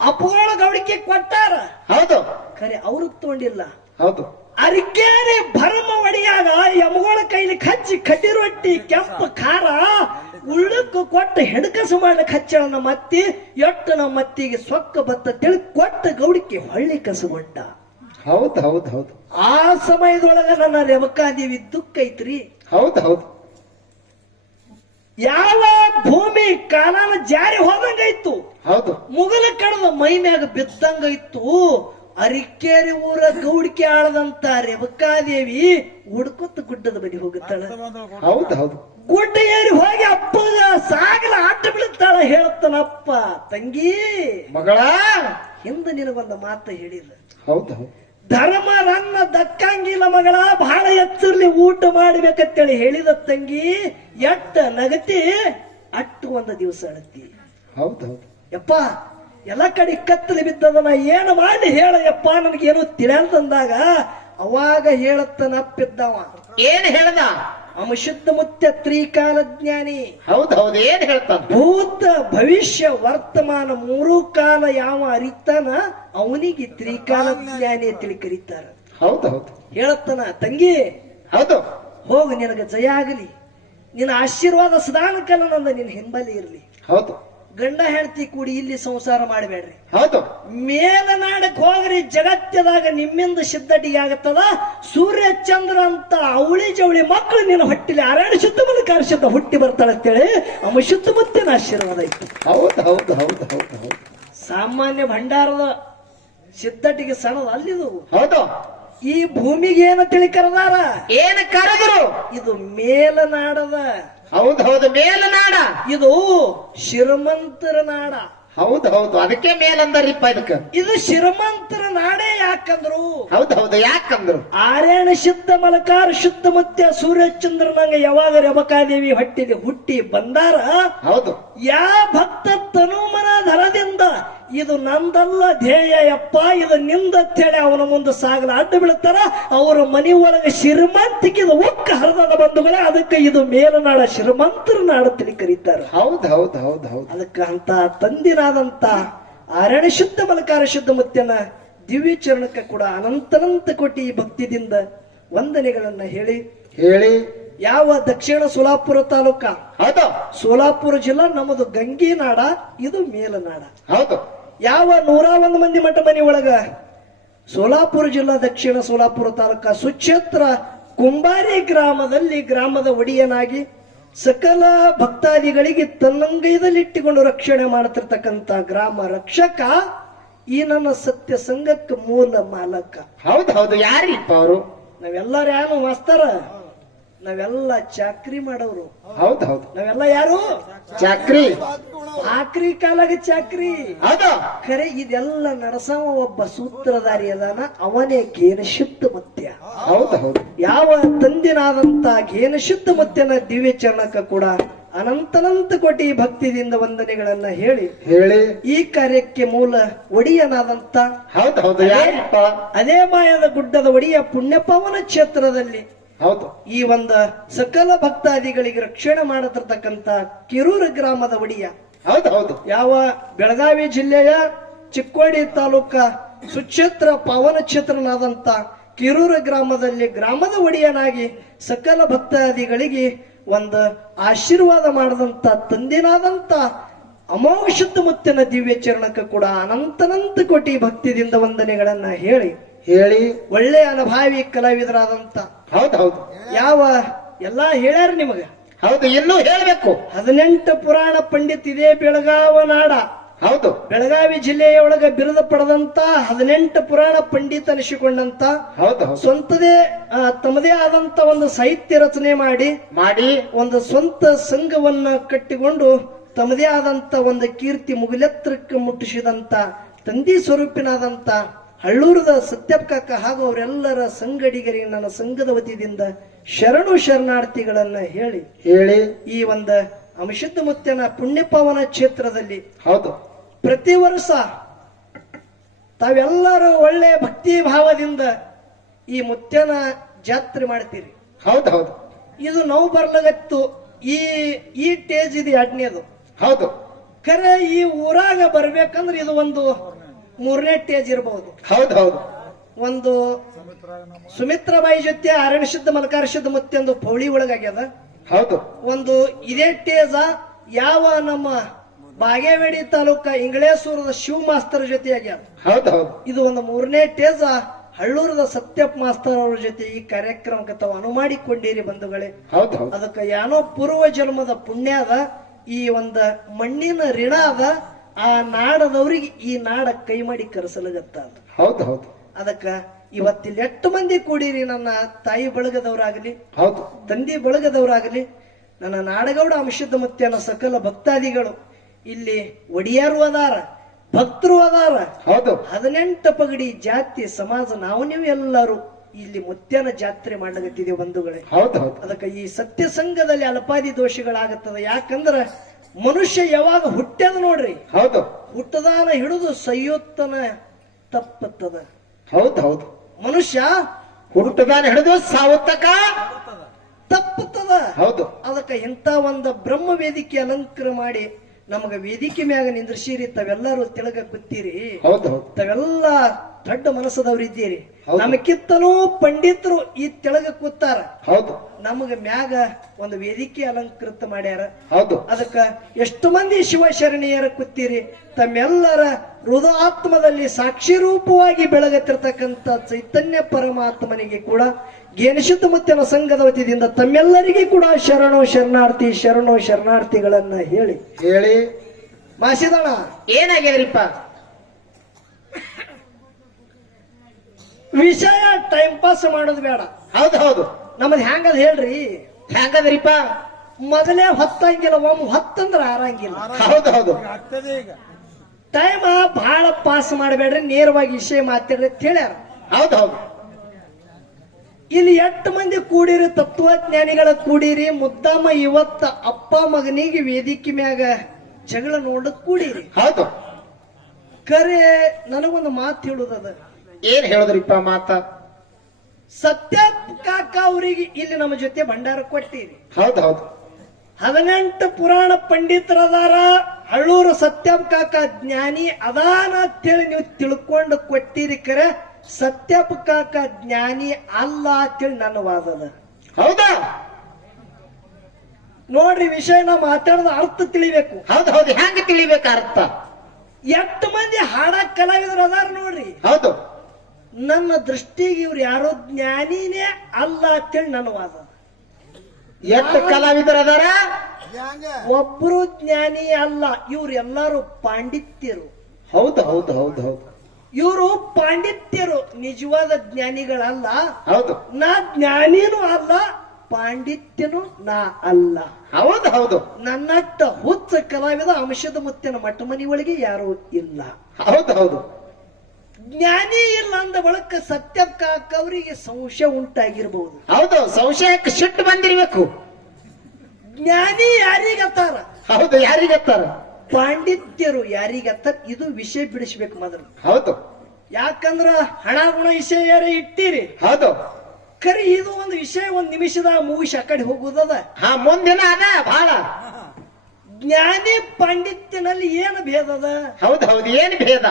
Speaker 1: ಅಪ್ಪುಗಳು ಗೌಡಿಕೆ ಕೊಟ್ಟಾರ.
Speaker 2: ಹೌದು.
Speaker 1: ಖರೆ ಅವ್ರು ತಗೊಂಡಿಲ್ಲ.
Speaker 2: ಹೌದು.
Speaker 1: ಅರಿಕೇರಿ ಭರಮ ಒಡಿಯಾಗ ಯಮಗಳ ಕೈಲಿ ಕಚ್ಚಿ ಕಟ್ಟಿ ರೊಟ್ಟಿ ಕೆಂಪು ಖಾರ ಉಳ್ಳಕ್ಕೂ ಕೊಟ್ಟು ಹೆಣಕಸು ಮಾಡ್ಲಿಕ್ಕೆ ಹಚ್ಚಳ ನಮ್ಮ ಅತ್ತಿ ಎಟ್ಟು ನಮ್ಮ ಅತ್ತಿಗೆ ಸೊಕ್ಕ ಬತ್ತ ತಿಳಿ ಕೊಟ್ಟ ಗೌಡಿಕೆ ಹೊಳ್ಳಿ ಕಸುಗೊಂಡ
Speaker 2: ಹೌದು ಹೌದು ಹೌದು.
Speaker 1: ಆ ಸಮಯದೊಳಗ ನನ್ನ ದುಃಖ ಐತ್ರಿ.
Speaker 2: ಹೌದು ಹೌದು.
Speaker 1: ಯಾವ ಭೂಮಿ ಕಾಲಾನ ಜಾರಿ ಹೋದಂಗಾಯ್ತು?
Speaker 2: ಹೌದು.
Speaker 1: ಮುಗಲ ಕಡದ ಮೈ ಮ್ಯಾಗ ಬಿದ್ದಂಗಾಯ್ತು. ಅರಿಕೇರಿ ಊರ ಗೌಡಿಕೆ ಆಳದಂತ ರೇವಕಾದೇವಿ ಹುಡ್ಕೊತ ಗುಡ್ಡದ ಬಳಿ ಹೋಗುತ್ತಾಳ.
Speaker 2: ಹೌದು ಹೌದು.
Speaker 1: ಗುಡ್ಡ ಏರಿ ಹೋಗಿ ಅಪ್ಪಗ ಸಾಗಲ ಆಟ ಬೀಳುತ್ತಾಳ ಹೇಳ್ತಾನಪ್ಪ. ತಂಗಿ
Speaker 2: ಮಗಳ!
Speaker 1: ಹಿಂದ ನಿನಗೊಂದು ಮಾತು ಹೇಳಿಲ್ಲ
Speaker 2: ಹೌದು ಹೌದು.
Speaker 1: ಧರ್ಮ ನನ್ನ ದಕ್ಕಂಗಿಲ್ಲ ಮಗಳ ಬಹಳ ಎಚ್ಚರ್ಲಿ ಊಟ ಮಾಡ್ಬೇಕಂತೇಳಿ ಹೇಳಿದ ತಂಗಿ ಎಟ್ಟ ನಗತಿ ಅಟ್ಟು ಒಂದು ದಿವಸ ಅಳತಿ.
Speaker 2: ಹೌದೌದು ಹೌದು.
Speaker 1: ಯಪ್ಪ ಎಲ್ಲ ಕಡೆ ಕತ್ತಲಿ ಬಿದ್ದದ ನಾ ಏನು ಮಾಡಿ ಹೇಳ ಯಪ್ಪ ನನಗೇನು ತಿಳಿಯಲ್ದಂದಾಗ ಅವಾಗ ಹೇಳತ್ತನಪ್ಪಿದ್ದವ
Speaker 2: ಏನ್ ಹೇಳ್ದ?
Speaker 1: ಅವ ಶುದ್ಧ ಮುತ್ಯ ತ್ರಿಕಾಲ ಜ್ಞಾನಿ
Speaker 2: ಹೌದು ಹೌದು ಏನ್ ಹೇಳ್ತಾನ?
Speaker 1: ಭೂತ ಭವಿಷ್ಯ ವರ್ತಮಾನ ಮೂರು ಕಾಲ ಯಾವ ಅರಿತಾನ ಅವನಿಗೆ ತ್ರಿಕಾಲ ಜ್ಞಾನಿ ಅಂತೇಳಿ ಕರೀತಾರ.
Speaker 2: ಹೌದು ಹೌದು.
Speaker 1: ಹೇಳತ್ತನ ತಂಗಿ
Speaker 2: ಹೌದು.
Speaker 1: ಹೋಗು ನಿನಗೆ ಜಯ ಆಗಲಿ. ನಿನ್ನ ಆಶೀರ್ವಾದ ಸದಾನಕಾಲ ನಂದ ನಿನ್ನ ಹಿಂಬಲಿ ಇರಲಿ.
Speaker 2: ಹೌದು.
Speaker 1: ಗಂಡ ಹೆಂಡತಿ ಕೂಡಿ ಇಲ್ಲಿ ಸಂಸಾರ ಮಾಡಬೇಡ್ರಿ.
Speaker 2: ಹೌದು.
Speaker 1: ಮೇಲನಾಡಕ್ ಹೋಗ್ರಿ ಜಗತ್ತದಾಗ ನಿಮ್ಮಿಂದ ಸಿದ್ಧಟಿಗೆ ಆಗತ್ತದ ಸೂರ್ಯ ಚಂದ್ರ ಅಂತ ಅವಳಿ ಜವಳಿ ಮಕ್ಕಳು ನಿನ್ನ ಹೊಟ್ಟಿಲಿ ಅರಣ್ಯ ಶುದ್ಧ ಮೂಲಕ ಶುದ್ಧ ಹುಟ್ಟಿ ಬರ್ತಾಳೆ ಅಂತೇಳಿ ಅಮ್ಮ ಶುದ್ಧ ಮುತ್ತಿನ ಆಶೀರ್ವಾದ ಐತಿ.
Speaker 2: ಹೌದು ಹೌದು ಹೌದು ಹೌದು ಹೌದು.
Speaker 1: ಸಾಮಾನ್ಯ ಭಂಡಾರದ ಸಿದ್ಧಟಿಗೆ ಸಣದ ಅಲ್ಲಿದು.
Speaker 2: ಹೌದು.
Speaker 1: ಈ ಭೂಮಿಗೆ ಏನು ತಿಳಿ ಕರದಾರ?
Speaker 2: ಏನು ಕರೆದ್ರು?
Speaker 1: ಇದು ಮೇಲನಾಡದ
Speaker 2: ಹೌದು ಹೌದು. ಮೇಲನಾಡ
Speaker 1: ಇದು ಶ್ರೀಮಂತರ ನಾಡ.
Speaker 2: ಹೌದು ಹೌದು. ಅದಕ್ಕೆ ಮೇಲಂದರಿಪ್ಪ ಇದಕ್ಕೆ.
Speaker 1: ಇದು ಶ್ರೀಮಂತರ ನಾಡೇ ಯಾಕಂದ್ರು?
Speaker 2: ಹೌದು ಹೌದು. ಯಾಕಂದ್ರು?
Speaker 1: ಆರ್ಯಣ ಶುದ್ಧ ಮಲಕಾರ ಶುದ್ಧ ಮುತ್ಯ ಸೂರ್ಯಚಂದ್ರನಂಗ ಯಾವಾಗ ರಮಕಾದೇವಿ ಹೊಟ್ಟಿದೆ ಹುಟ್ಟಿ ಬಂದಾರ?
Speaker 2: ಹೌದು.
Speaker 1: ಯಾ ಭಕ್ತ ತನುಮನ ಧರದಿಂದ ಇದು ನಂದಲ್ಲ ಧ್ಯೇಯ ಯಪ್ಪ ಇದು ನಿಂದತ್ತೇಳಿ ಅವನ ಮುಂದೆ ಸಾಗಲ ಅಡ್ಡ ಬೀಳ್ತಾರ. ಅವರ ಮನಿ ಒಳಗೆ ಶ್ರೀಮಂತಿಕಿದ ಒಕ್ಕ ಹರಿದ ಬಂಧುಗಳೇ ಅದಕ್ಕೆ ಇದು ಮೇಲನಾಡ ಶ್ರೀಮಂತರ ನಾಡ ತಿಳಿ ಕರೀತಾರ.
Speaker 2: ಹೌದು ಹೌದು ಹೌದು ಹೌದು.
Speaker 1: ಅದಕ್ಕೆ ಅಂತ ತಂದಿನಾದಂತ ಅರಣ್ಯ ಶುದ್ಧ ಮಲಕಾರ ಶುದ್ಧ ಮುತ್ಯನ ದಿವ್ಯ ಚರಣಕ್ಕೆ ಕೂಡ ಅನಂತನಂತ ಕೋಟಿ ಭಕ್ತಿದಿಂದ ವಂದನೆಗಳನ್ನ ಹೇಳಿ.
Speaker 2: ಹೇಳಿ.
Speaker 1: ಯಾವ ದಕ್ಷಿಣ ಸೋಲಾಪುರ ತಾಲೂಕ?
Speaker 2: ಹೌದು.
Speaker 1: ಸೋಲಾಪುರ ಜಿಲ್ಲಾ ನಮ್ಮದು ಗಂಗಿನಾಡ ಇದು ಮೇಲನಾಡ.
Speaker 2: ಹೌದು.
Speaker 1: ಯಾವ ನೂರ ಒಂದು ಮಂದಿ ಮಠ ಮನೆ ಒಳಗ? ಸೋಲಾಪುರ ಜಿಲ್ಲಾ ದಕ್ಷಿಣ ಸೋಲಾಪುರ ತಾಲೂಕ ಸುಕ್ಷೇತ್ರ ಕುಂಬಾರಿ ಗ್ರಾಮದಲ್ಲಿ ಗ್ರಾಮದ ಒಡೆಯನಾಗಿ ಸಕಲ ಭಕ್ತಾದಿಗಳಿಗೆ ತನ್ನಂಗೈದಲ್ಲಿಟ್ಟುಕೊಂಡು ರಕ್ಷಣೆ ಮಾಡುತ್ತಿರ್ತಕ್ಕಂತ ಗ್ರಾಮ ರಕ್ಷಕ ಈ ನನ್ನ ಸತ್ಯ ಸಂಘಕ್ಕೆ ಮೂಲ ಮಾಲಕ.
Speaker 2: ಹೌದು ಹೌದು. ಯಾರಿಪ್ಪ ಅವರು?
Speaker 1: ನಾವೆಲ್ಲರೂ ಯಾರು ಮಾಸ್ತರ? ನಾವೆಲ್ಲ ಚಾಕ್ರಿ ಮಾಡೋರು.
Speaker 2: ಹೌದು ಹೌದು.
Speaker 1: ನಾವೆಲ್ಲ ಯಾರು?
Speaker 2: ಚಾಕ್ರಿ.
Speaker 1: ಆಕ್ರಿ ಕಾಲಾಗ ಚಾಕ್ರಿ. ಖರೆ ಇದೆಲ್ಲ ನಡೆಸವ ಒಬ್ಬ ಸೂತ್ರಧಾರಿ ಅದಾನ ಅವನೇ ಗೇನ ಶುದ್ಧ ಮತ್ಯ.
Speaker 2: ಹೌದು ಹೌದು.
Speaker 1: ಯಾವ ತಂದಿನಾದಂತ ಗೇನ ಶುದ್ಧ ಮತ್ಯನ ದಿವ್ಯ ಚರಣಕ್ಕ ಕೂಡ ಅನಂತನಂತ ಕೋಟಿ ಭಕ್ತಿದಿಂದ ವಂದನೆಗಳನ್ನ ಹೇಳಿ
Speaker 2: ಹೇಳಿ.
Speaker 1: ಈ ಕಾರ್ಯಕ್ಕೆ ಮೂಲ ಒಡಿಯನಾದಂತ
Speaker 2: ಹೌದು ಹೌದು.
Speaker 1: ಅದೇ ಮಾಯದ ಗುಡ್ಡದ ಒಡಿಯ ಪುಣ್ಯಪವನ ಕ್ಷೇತ್ರದಲ್ಲಿ
Speaker 2: ಹೌದು.
Speaker 1: ಈ ಒಂದು ಸಕಲ ಭಕ್ತಾದಿಗಳಿಗೆ ರಕ್ಷಣೆ ಮಾಡತಿರ್ತಕ್ಕಂತ ಕಿರೂರು ಗ್ರಾಮದ ಒಡಿಯ.
Speaker 2: ಹೌದು ಹೌದು.
Speaker 1: ಯಾವ ಬೆಳಗಾವಿ ಜಿಲ್ಲೆಯ ಚಿಕ್ಕೋಡಿ ತಾಲೂಕ ಸುಕ್ಷೇತ್ರ ಪಾವನ ಕ್ಷೇತ್ರನಾದಂತ ಕಿರೂರು ಗ್ರಾಮದಲ್ಲಿ ಗ್ರಾಮದ ಒಡೆಯನಾಗಿ ಸಕಲ ಭಕ್ತಾದಿಗಳಿಗೆ ಒಂದು ಆಶೀರ್ವಾದ ಮಾಡದಂತ ತಂದಿನಾದಂತ ಅಮೋಘ ಶುದ್ಧ ಮುತ್ತಿನ ದಿವ್ಯ ಚರಣಕ್ಕೆ ಕೂಡ ಅನಂತನಂತ ಕೋಟಿ ಭಕ್ತಿದಿಂದ ವಂದನೆಗಳನ್ನ ಹೇಳಿ.
Speaker 2: ಹೇಳಿ.
Speaker 1: ಒಳ್ಳೆಯ ಅನುಭಾವಿ ಕಲಾವಿದರಾದಂತ
Speaker 2: ಹೌದು ಹೌದು.
Speaker 1: ಯಾವ ಎಲ್ಲಾ ಹೇಳ್ಯಾರ ನಿಮಗ?
Speaker 2: ಹೌದು ಇನ್ನೂ ಹೇಳಬೇಕು.
Speaker 1: ಹದಿನೆಂಟು ಪುರಾಣ ಪಂಡಿತ್ ಇದೇ ಬೆಳಗಾವ ನಾಡ.
Speaker 2: ಹೌದು.
Speaker 1: ಬೆಳಗಾವಿ ಜಿಲ್ಲೆಯ ಒಳಗೆ ಬಿರುದು ಪಡೆದಂತ ಹದಿನೆಂಟು ಪುರಾಣ ಪಂಡಿತ ಅನಿಸಿಕೊಂಡಂತ
Speaker 2: ಹೌದು ಹೌದು.
Speaker 1: ಸ್ವಂತದೇ ಆ, ತಮ್ಮದೇ ಆದಂತ ಒಂದು ಸಾಹಿತ್ಯ ರಚನೆ ಮಾಡಿ
Speaker 2: ಮಾಡಿ.
Speaker 1: ಒಂದು ಸ್ವಂತ ಸಂಘವನ್ನ ಕಟ್ಟಿಕೊಂಡು ತಮ್ಮದೇ ಆದಂತ ಒಂದು ಕೀರ್ತಿ ಮುಗಿಲೆತ್ತರಕ್ಕೆ ಮುಟ್ಟಿಸಿದಂತ ತಂದಿ ಸ್ವರೂಪಿನಾದಂತ ಹಳ್ಳೂರದ ಸತ್ಯಪ್ಪ ಕಾಕ ಹಾಗೂ ಅವರೆಲ್ಲರ ಸಂಗಡಿಗರಿಗೆ ನನ್ನ ಸಂಘದ ವತಿಯಿಂದ ಶರಣು ಶರಣಾರ್ಥಿಗಳನ್ನ ಹೇಳಿ
Speaker 2: ಹೇಳಿ.
Speaker 1: ಈ ಒಂದು ಅಮಶುದ್ಧ ಮುತ್ತನ ಪುಣ್ಯಪಾವನ ಕ್ಷೇತ್ರದಲ್ಲಿ
Speaker 2: ಹೌದು.
Speaker 1: ಪ್ರತಿ ವರ್ಷ ತಾವೆಲ್ಲರೂ ಒಳ್ಳೆ ಭಕ್ತಿ ಭಾವದಿಂದ ಈ ಮುತ್ಯನ ಜಾತ್ರೆ ಮಾಡ್ತೀರಿ.
Speaker 2: ಹೌದು ಹೌದು.
Speaker 1: ಇದು ನೋವು ಬರ್ಲಗತ್ತು ಈ ಈ ಟೇಜ್ ಇದು ಎರಡನೇದು
Speaker 2: ಹೌದು.
Speaker 1: ಖರೆ ಈ ಊರಾಗ ಬರ್ಬೇಕಂದ್ರೆ ಇದು ಒಂದು ಮೂರನೇ ಟೇಜ್ ಇರಬಹುದು
Speaker 2: ಹೌದು ಹೌದು.
Speaker 1: ಒಂದು ಸುಮಿತ್ರಾಬಾಯಿ ಜೊತೆ ಅರಣ್ಯ ಶುದ್ಧ ಮಲಕಾರ ಶುದ್ಧ ಮುತ್ತೆಂದು ಪೌಳಿ ಒಳಗಾಗ್ಯದ
Speaker 2: ಹೌದು.
Speaker 1: ಒಂದು ಇದೇ ಟೇಜ ಯಾವ ನಮ್ಮ ಬಾಗೇವಾಡಿ ತಾಲೂಕ ಇಂಗಳೇಶ್ವರದ ಶಿವ ಮಾಸ್ತರ್ ಜೊತೆ ಆಗ್ಯದ.
Speaker 2: ಹೌದೌದು ಹೌದು.
Speaker 1: ಇದು ಒಂದು ಮೂರನೇ ಟೇಜ ಹಳ್ಳೂರದ ಸತ್ಯಪ್ಪ ಮಾಸ್ತರ್ ಅವ್ರ ಜೊತೆ ಈ ಕಾರ್ಯಕ್ರಮಕ್ಕೆ ತಾವು ಅನುಮಾಡಿಕೊಂಡಿರಿ ಬಂಧುಗಳೇ. ಅದಕ್ಕೆ ಏನೋ ಪೂರ್ವ ಜನ್ಮದ ಪುಣ್ಯ ಅದ. ಈ ಒಂದು ಮಣ್ಣಿನ ಋಣ ಅದ. ಆ ನಾಡದವ್ರಿಗೆ ಈ ನಾಡ ಕೈ ಮಾಡಿ ಕರೆಸಲಗತ್ತ ಅಂತ
Speaker 2: ಹೌದು ಹೌದು.
Speaker 1: ಅದಕ್ಕ ಇವತ್ತಿಲ್ಲಿ ಎಷ್ಟು ಮಂದಿ ಕೂಡಿರಿ ನನ್ನ ತಾಯಿ ಬಳಗದವರಾಗಲಿ
Speaker 2: ಹೌದು.
Speaker 1: ತಂದೆ ಬಳಗದವರಾಗಲಿ ನನ್ನ ನಾಡಗೌಡ ಅಂಶದ ಮುತ್ಯನ ಸಕಲ ಭಕ್ತಾದಿಗಳು. ಇಲ್ಲಿ ಒಡಿಯಾರು ಅದಾರ ಭಕ್ತರು ಅದಾರ.
Speaker 2: ಹೌದು.
Speaker 1: ಹದಿನೆಂಟು ಪಗಡಿ ಜಾತಿ ಸಮಾಜ ನಾವು ನೀವು ಎಲ್ಲರೂ ಇಲ್ಲಿ ಮುತ್ಯನ ಜಾತ್ರೆ ಮಾಡಲಾಗತ್ತಿದೆ ಬಂಧುಗಳೇ.
Speaker 2: ಹೌದು ಹೌದು.
Speaker 1: ಅದಕ್ಕೆ ಈ ಸತ್ಯ ಸಂಘದಲ್ಲಿ ಅಲ್ಪಾದಿ ದೋಷಗಳಾಗುತ್ತದೆ. ಯಾಕಂದ್ರ ಮನುಷ್ಯ ಯಾವಾಗ ಹುಟ್ಟ್ಯದ ನೋಡ್ರಿ?
Speaker 2: ಹೌದು.
Speaker 1: ಹುಟ್ಟದಾನ ಹಿಡಿದು ಸೈಯೋತ್ತನ ತಪ್ಪತ್ತದ.
Speaker 2: ಹೌದು ಹೌದು.
Speaker 1: ಮನುಷ್ಯ
Speaker 2: ಹುಟ್ಟದಾನ ಹಿಡಿದು ಸಾವತ್ತಕ
Speaker 1: ತಪ್ಪತ್ತದ.
Speaker 2: ಹೌದು.
Speaker 1: ಅದಕ್ಕೆ ಇಂಥ ಒಂದು ಬ್ರಹ್ಮ ವೇದಿಕೆ ಅಲಂಕಾರ ಮಾಡಿ ನಮಗ ವೇದಿಕೆ ಮ್ಯಾಗ ನಿಂದ್ರಿಸಿರಿ ತಾವೆಲ್ಲರೂ ತಿಳಗ ಕೂತೀರಿ.
Speaker 2: ಹೌದು ತವೆಲ್ಲ
Speaker 1: ತಾವೆಲ್ಲ ದೊಡ್ಡ ಮನಸ್ಸದವ್ರು ಇದ್ದೀರಿ.
Speaker 2: ಹೌದು.
Speaker 1: ನಮಕಿತ್ತನೂ ಪಂಡಿತರು ಈ ತೆಳಗ ಕೂತಾರ.
Speaker 2: ಹೌದು.
Speaker 1: ನಮಗ ಮ್ಯಾಗ ಒಂದು ವೇದಿಕೆ ಅಲಂಕೃತ ಮಾಡ್ಯಾರ.
Speaker 2: ಹೌದು.
Speaker 1: ಅದಕ್ಕ ಎಷ್ಟು ಮಂದಿ ಶಿವಶರಣೀಯರ ಕೂತೀರಿ. ತಮ್ಮೆಲ್ಲರ ಹೃದಯಾತ್ಮದಲ್ಲಿ ಸಾಕ್ಷಿ ರೂಪವಾಗಿ ಬೆಳಗತ್ತಿರ್ತಕ್ಕಂಥ ಚೈತನ್ಯ ಪರಮಾತ್ಮನಿಗೆ ಕೂಡ ಗೇನಶುತ್ತ ಮುತ್ತಿನ ಸಂಘದ ವತಿಯಿಂದ ತಮ್ಮೆಲ್ಲರಿಗೆ ಕೂಡ ಶರಣೋ ಶರಣಾರ್ಥಿ ಶರಣೋ ಶರಣಾರ್ಥಿಗಳನ್ನ ಹೇಳಿ.
Speaker 2: ಹೇಳಿ.
Speaker 1: ಮಾಸಿದಣ
Speaker 2: ಏನಾಗ್ಯದ್ರಿಪ್ಪ?
Speaker 1: ವಿಷಯ ಟೈಮ್ ಪಾಸ್ ಮಾಡೋದು ಬೇಡ.
Speaker 2: ಹೌದು ಹೌದು.
Speaker 1: ನಮ್ದು ಹ್ಯಾಂಗದ ಹೇಳ್ರಿ?
Speaker 2: ಹ್ಯಾಂಗದ್ರಿಪ್ಪ?
Speaker 1: ಮೊದಲೇ ಹೊತ್ತಂಗಿಲ್ಲ ಒಮ್ಮೆ ಹೊತ್ತಂದ್ರೆ ಆರಂಗಿಲ್ಲ.
Speaker 2: ಹೌದು ಹೌದು.
Speaker 1: ಟೈಮ್ ಬಹಳ ಪಾಸ್ ಮಾಡಬೇಡ್ರಿ ನೇರವಾಗಿ ವಿಷಯ ಮಾತಾಡ್ರಿ ಅಂತ ಹೇಳ್ಯಾರ.
Speaker 2: ಹೌದು ಹೌದು.
Speaker 1: ಇಲ್ಲಿ ಎಷ್ಟು ಮಂದಿ ಕೂಡಿರಿ ತತ್ವಜ್ಞಾನಿಗಳ ಕೂಡಿರಿ ಮುದ್ದಮ್ಮ ಇವತ್ತ ಅಪ್ಪ ಮಗನಿಗೆ ವೇದಿಕೆ ಮ್ಯಾಗ ಜಗಳ ನೋಡಕ್ ಕೂಡಿರಿ.
Speaker 2: ಹೌದು.
Speaker 1: ಕರೆ ನನಗೊಂದು ಮಾತು ಹೇಳುದದ.
Speaker 2: ಏನ್ ಹೇಳಿದ್ರಿಪ್ಪ ಮಾತ?
Speaker 1: ಸತ್ಯ ಕಾಕ ಅವರಿಗೆ ಇಲ್ಲಿ ನಮ್ಮ ಜೊತೆ ಭಂಡಾರ ಕೊಟ್ಟಿರಿ.
Speaker 2: ಹೌದೌದು ಹೌದು.
Speaker 1: ಹದಿನೆಂಟು ಪುರಾಣ ಪಂಡಿತರದಾರ ಹಳ್ಳೂರು ಸತ್ಯಂ ಕಾಕ ಜ್ಞಾನಿ ಅದಾನ ಅಂತೇಳಿ ನೀವು ತಿಳ್ಕೊಂಡು ಕೊಟ್ಟಿರಿ ಕರೆ. ಸತ್ಯಪ್ ಕಾಕ ಜ್ಞಾನಿ ಅಲ್ಲ ಅಂತೇಳಿ ನನ್ನ ವಾದದ
Speaker 2: ಹೌದಾ?
Speaker 1: ನೋಡ್ರಿ ವಿಷಯ ನಾ ಮಾತಾಡದ ಅರ್ಥ ತಿಳಿಬೇಕು.
Speaker 2: ಹೌದು ಹೌದು ಹೆಂಗ ತಿಳಿಬೇಕು ಅರ್ಥ?
Speaker 1: ಎಷ್ಟು ಮಂದಿ ಹಾಡ ಕಲಾವಿದ್ರು ಅದಾರ ನೋಡ್ರಿ.
Speaker 2: ಹೌದು.
Speaker 1: ನನ್ನ ದೃಷ್ಟಿಗೆ ಇವ್ರು ಯಾರೋ ಜ್ಞಾನಿನೇ ಅಲ್ಲ ಅಂತೇಳಿ ನನ್ನ ವಾದ.
Speaker 2: ಎಷ್ಟು ಕಲಾವಿದರದಾರ
Speaker 1: ಒಬ್ರು ಜ್ಞಾನಿ ಅಲ್ಲ. ಇವ್ರು ಎಲ್ಲಾರು ಪಾಂಡಿತ್ಯರು.
Speaker 2: ಹೌದು ಹೌದು ಹೌದು ಹೌದು.
Speaker 1: ಇವರು ಪಾಂಡಿತ್ಯರು. ನಿಜವಾದ ಜ್ಞಾನಿಗಳಲ್ಲ.
Speaker 2: ಹೌದು.
Speaker 1: ನಾ ಜ್ಞಾನಿನೂ ಅಲ್ಲ ಪಾಂಡಿತ್ಯನು ನಾ ಅಲ್ಲ.
Speaker 2: ಹೌದು ಹೌದು.
Speaker 1: ನನ್ನಟ್ಟ ಹುಚ್ಚ ಕಲಾವಿದ ಅಂಶದ ಮುತ್ತಿನ ಮಠ ಮನೆಯೊಳಗೆ ಒಳಗೆ ಯಾರೂ ಇಲ್ಲ.
Speaker 2: ಹೌದು ಹೌದು.
Speaker 1: ಜ್ಞಾನಿ ಇಲ್ಲ ಅಂದ ಬಳಕ ಸತ್ಯ ಅವರಿಗೆ ಸಂಶಯ ಉಂಟಾಗಿರ್ಬಹುದು
Speaker 2: ಹೌದು ಸಂಶಯಕ್ಕೆ ಸಿಟ್ಟು ಬಂದಿರ್ಬೇಕು.
Speaker 1: ಜ್ಞಾನಿ ಯಾರಿಗತ್ತಾರ?
Speaker 2: ಹೌದು ಯಾರಿಗತ್ತಾರ?
Speaker 1: ಪಾಂಡಿತ್ಯರು ಯಾರಿಗತ್ತಾರ? ಇದು ವಿಷಯ ಬಿಡಿಸ್ಬೇಕು ಮೊದಲು.
Speaker 2: ಹೌದು.
Speaker 1: ಯಾಕಂದ್ರ ಹಣ ಗುಣ ವಿಷಯ ಯಾರೇ ಇಟ್ಟಿರಿ
Speaker 2: ಹೌದು.
Speaker 1: ಕರಿ ಇದು ಒಂದು ವಿಷಯ ಒಂದ್ ನಿಮಿಷದ ಮೂವಿ ಆ ಕಡೆ ಹೋಗುದದ
Speaker 2: ಹಾ ಮುಂದಿನ ಅದ ಬಹಳ
Speaker 1: ಜ್ಞಾನಿ ಪಾಂಡಿತ್ಯನಲ್ಲಿ ಏನು ಭೇದದ
Speaker 2: ಹೌದು ಹೌದು ಏನು ಭೇದ?